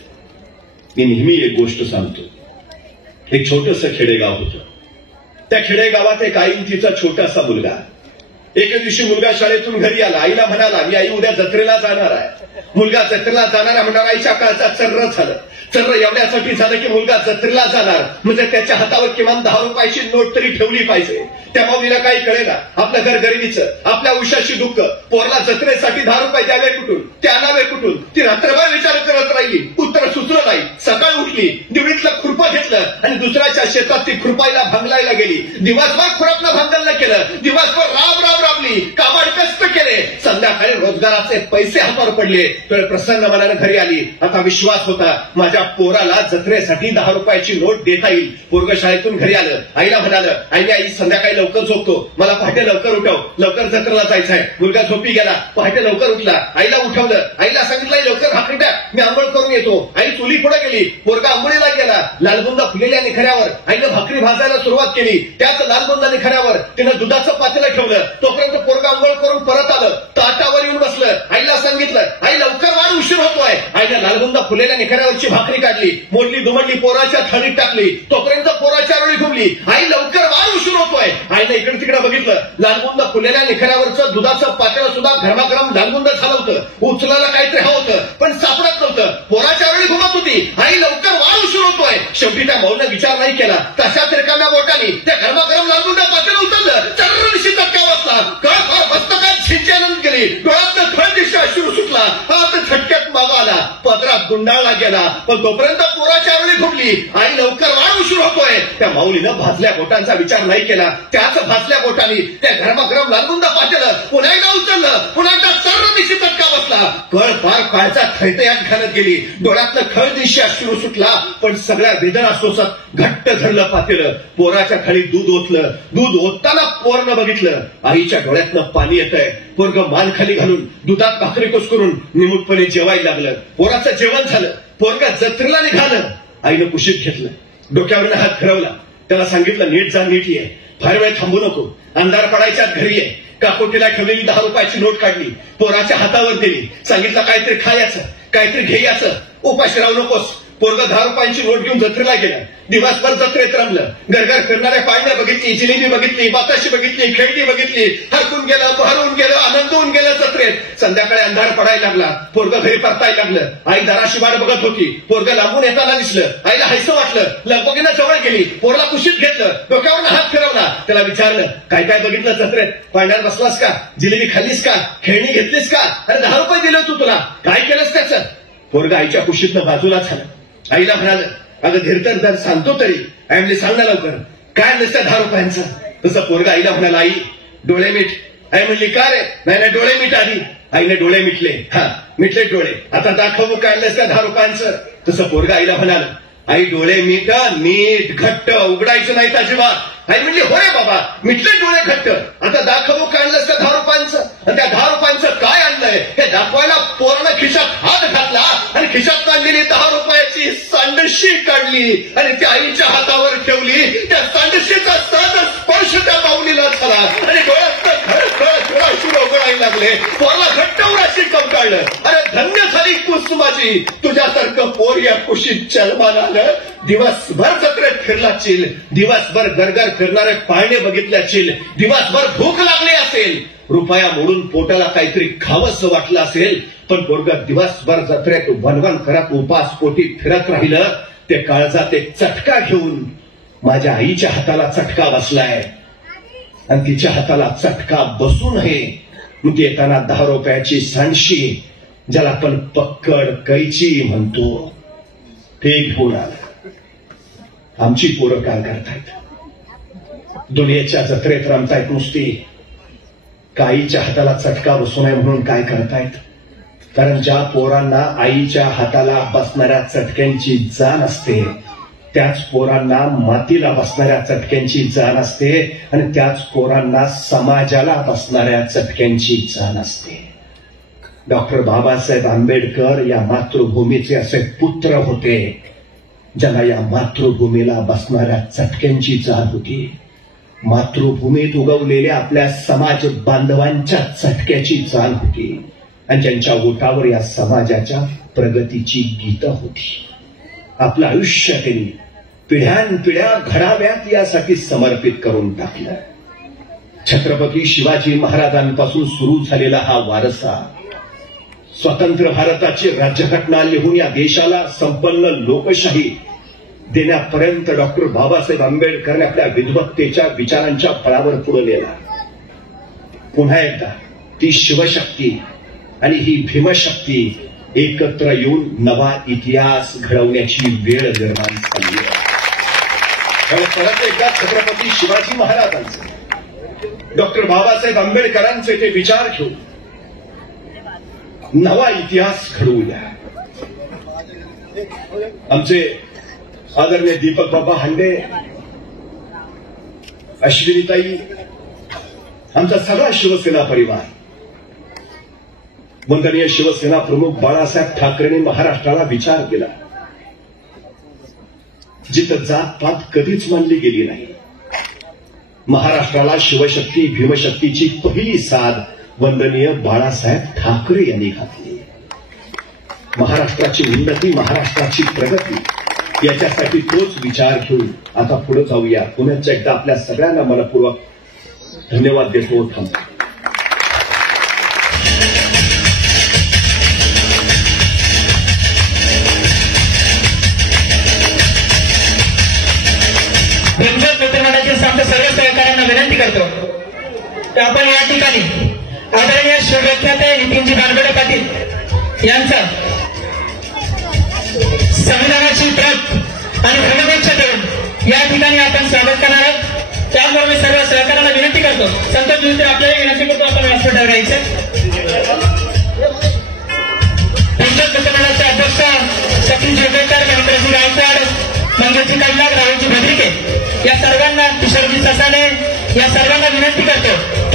मी नेहमी एक गोष्ट सांगतो. एक छोटंसं खेडेगाव होतं. त्या खेडेगावात एक आई तिचा छोटासा मुलगा. एके दिवशी मुलगा शाळेतून घरी आला. आईला म्हणाला, मी आई उद्या जत्रेला जाणार आहे. मुलगा जत्रेला जाणार म्हणाला. आईच्या काळचा चर्र झालं. चर्र एवढ्यासाठी झालं की मुलगा जत्रेला जाणार म्हणजे त्याच्या हातावर किमान 10 रुपयाची नोट तरी ठेवली पाहिजे. त्या माऊलीला काही कळेना. आपलं घर गरिबीचं, आपल्या उशाशी दुःख. पोरला जत्रेसाठी 10 रुपये द्यावे कुठून, ते आणावे कुठून. ती रात्रभर विचार करत राहिली. उत्तर सुचलं नाही. सकाळ उठली, दिवळीतलं खुरपं घेतलं आणि दुसऱ्याच्या शेतात ती खुरपायला भांगलायला गेली. दिवसभर खुरपणं भांगलनं केलं. दिवसभर राब राबली, काबाड कष्ट केले. संध्याकाळी रोजगाराचे पैसे हातावर पडले. तर प्रसन्न मनानं घरी आली. आता विश्वास होता माझ्या पोराला जत्रेसाठी 10 रुपयाची नोट देता येईल. पोरग शाळेतून घरी आलं. आईला म्हणालं, आई संध्याकाळी लवकर झोपतो, मला पहाटे लवकर उठव, लवकर जत्रेला जायचंय. मुलगा झोपी गेला. पहाटे लवकर उठला. आईला उठवलं. आईला सांगितलं, लवकर भाकरी टाक, मी आंघोळ करून येतो. आई चुली पुढे गेली. पोरगा आंघोळीला गेला. लालबुंदा फुलेल्या निखऱ्यावर आईनं भाकरी भाजायला सुरुवात केली. त्याच लालबुंदा निखऱ्यावर तिनं दुधाचं पातेलं ठेवलं. तोपर्यंत पोरगा आंघोळ करून परत आलं. ताटावर येऊन बसलं. आईला सांगितलं, आई लवकर वाढ, उशीर होतोय. आईनं लालबुंदा फुलेल्या निखऱ्यावरची भाकरी काढली, मोडली दुमडली, पोराच्या थाळीत टाकली. तोपर्यंत पोराच्या वेळी घुमली. आई लवकर वाढ, उशीर होतोय. आईनं इकडे तिकडे बघितलं. लालबुंदा फुलेल्या निखऱ्यावरचं दुधाचं पातेलं सुद्धा गरमागरम लालबुंद झालं होतं. उचलायला काहीतरी हवं होतं पण सापडत नव्हतं. पोराच्या वेळी घुमत होती. आई लवकर वाढ, उशीर होतोय. शेवटी त्या मौलीनं विचार नाही केला. तशाच रिकाम्या बोटाने त्या गरमागरम लालबुंदा पातेलं उचललं. चर्रशी चटका बसला. कळ मस्तकात शिंचानंद केली. डोळ्यातनं खळ दिशा अश्रू सुटला. आता झटक्यात मागा आला. पदरात गुंडाळला गेला. पण तोपर्यंत पोराच्या वेळी घुमली. आई लवकर वाढ, उशीर होतोय. त्या माऊलीनं भाजल्या बोटांचा विचार नाही केला. त्याच भाजल्या बोटांनी त्या गरमागरम लालबुंदा पातेलं पुन्हा एकदा उचललं. पुन्हा एकदा चर्रदिशी चटका बसला. कळ पार काळचा थैतयात घालत गेली. डोळ्यातनं खळ दिशी अश्रू सुटला. पण सगळ्या वेदना सोसत घट्ट धरलं पातेलं. पोराच्या थाळीत दूध ओतलं. दूध ओतताना पोरनं बघितलं आईच्या डोळ्यातनं पाणी येतंय. पोरग मान खाली घालून दुधात भाकरी कुस्करून निमूटपणे जेवायला लागलं. पोराचं जेवण झालं. पोरग जत्रेला निघालं. आईनं कुशीत घेतलं. डोक्यावरनं हात फिरवला. त्याला सांगितलं, नीट जा, नीट ये, फार वेळ थांबू नको, अंधार पडायच्यात घरी ये. काकोटीला ठेवलेली 10 रुपयाची नोट काढली. पोराच्या हातावर दिली. सांगितलं, काहीतरी खायचं, काहीतरी घ्यायचं, उपाशी राहू नकोस. पोरग 10 रुपयांची नोट घेऊन जत्रेला गेला. दिवसभर जत्रेत रमलं. गरगर फिरणाऱ्या पाळण्या बघितली, जिलेबी बघितली, बाताशी बघितली, खेळणी बघितली. हरकून गेलं, बहरून गेलं, आनंद होऊन गेलं जत्रेत. संध्याकाळी अंधार पडायला लागला. पोरग घरी परतायला लागलं. आई दाराशी वाट बघत होती. पोरग लांबून येताना दिसलं. आईला हायसं वाटलं. लगबगीनं जवळ गेली. पोरला कुशीत घेतलं. डोक्यावरून हात फिरवला. त्याला विचारलं, काय काय बघितलं जत्रेत? पाळण्यात बसलास का? जिलेबी खाल्लीस का? खेळणी घेतलीस का? अरे 10 रुपये दिले तू, तुला काय केलंस त्याचं? पोरग आईच्या कुशीतनं बाजूला झालं. आईला म्हणालं, अगं धीरतर जर सांगतो तरी आईमले सांग ना लवकर, काय नसतं 10 रुपयांचं? तसं पोरगा आईला म्हणाला, आई डोळे मीठ. आई म्हणली, का रे? नाही डोळे मीठ आधी. आईने डोळे मिटले. हा मिटले डोळे. आता दाखवू काय नसतं 10 रुपयांचं? तसं पोरगा आईला म्हणालं, आई डोळे मीठ, नीट घट्ट उघडायचं नाही अजिबात. आई म्हणली, हो रे बाबा, मिटले डोळे घट्ट. आता दाखवू काय नसतं 10 रुपयांचं? आणि त्या 10 रुपयांचं काय आणलंय हे दाखवायला पोरानं खिशात हात घातला आणि खिशात काढलेली 10 रुपयाची सांडशी काढली आणि त्या आईच्या हातावर ठेवली. त्या सांडशीचा सहज स्पर्श त्या माऊलीला झाला आणि डोळ्यात डोळा उघडायला लागले. पोरला घट्ट उराशी कवटाळलं. अरे धन्य झाली कुस माझी, तुझ्यासारखं पोर या कुशीत जन्माला आलं. दिवसभर जत्रेत फिरलाचील, दिवसभर गरगर फिरणारे पाळणे बघितल्याचील, दिवसभर भूक लागली असेल, रुपया मोडून पोटाला काहीतरी खावंसं वाटलं असेल. पण पोरग दिवसभर जत्रेत वनवन करत उपास पोटी फिरत राहिलं. ते काळजात एक चटका घेऊन माझ्या आईच्या हाताला चटका बसलाय आणि तिच्या हाताला चटका बसू नये मग येताना 10 रुपयाची सांडशी, ज्याला आपण पक्कड कैची म्हणतो, ते घेऊन आलं. आमची पोरं काय करतायत? दुनियेच्या जत्रेत रमतायत नुसती. आईच्या हाताला चटका बसू नये म्हणून काय करतायत? कारण ज्या पोरांना आईच्या हाताला बसणाऱ्या चटक्यांची जाण असते, त्याच पोरांना मातीला बसणाऱ्या चटक्यांची जाण असते आणि त्याच पोरांना समाजाला बसणाऱ्या चटक्यांची जाण असते. डॉक्टर बाबासाहेब आंबेडकर या मातृभूमीचे असे पुत्र होते ज्यांना या मातृभूमीला बसणाऱ्या चटक्यांची जाण होती. मातृभूमीत उगवलेल्या आपल्या समाज बांधवांच्या चटक्याची जाण होती आणि ज्यांच्या ओठावर या समाजाच्या प्रगतीची गीतं होती. आपलं आयुष्य त्यांनी पिढ्यानपिढ्या घडाव्यात यासाठी समर्पित करून टाकलं. छत्रपती शिवाजी महाराजांपासून सुरू झालेला हा वारसा, स्वतंत्र भारताची राज्यघटना लिहून या देशाला संपन्न लोकशाही देण्यापर्यंत डॉक्टर बाबासाहेब आंबेडकरने आपल्या विद्वत्तेच्या विचारांच्या बळावर पुढे नेला. पुन्हा एकदा ती शिवशक्ती आणि ही भीमशक्ती एकत्र येऊन नवा इतिहास घडवण्याची वेळ निर्माण झाली आहे. परत एकदा छत्रपती शिवाजी महाराजांचे, डॉक्टर बाबासाहेब आंबेडकरांचे ते विचार घेऊन नवा इतिहास घडवूया. आमचे आदरणीय दीपक बाबा हांडे, अश्विनीताई, आमचा सगळा शिवसेना परिवार, वंदनीय शिवसेना प्रमुख बाळासाहेब ठाकरेंनी महाराष्ट्राला विचार केला. जिथं जात-पात कधीच मानली गेली नाही. महाराष्ट्राला शिवशक्ती भीमशक्तीची पहिली साथ वंदनीय बाळासाहेब ठाकरे यांनी घातली. महाराष्ट्राची उन्नती, महाराष्ट्राची प्रगती याच्यासाठी तोच विचार घेऊन आता पुढे जाऊया. पुन्हा एकदा आपल्या सगळ्यांना मनपूर्वक धन्यवाद देतो. थांबतो. सर्व सहकाऱ्यांना विनंती करतो की आपण या ठिकाणी आदरणीय शिवविख्याते नितीनजी बारगडे पाटील यांचं संविधानाची प्रत आणि धर्मदीक्षा देऊन या ठिकाणी आपण स्वागत करणार आहोत. त्यामुळे मी सर्व सहकाऱ्यांना विनंती करतो, संतोष दिवशी आपल्याला विनंती करतो आपण व्यासपीठावर यायचं. पंचायत मंत्रिमंडळाचे अध्यक्ष सचिन जोगळेकर, गणपतजी गायकवाड, मंगेशजी कल्लाग, राहुलजी भद्रिके या सर्वांना, किशोरजी ससाने या सर्वांना विनंती करतो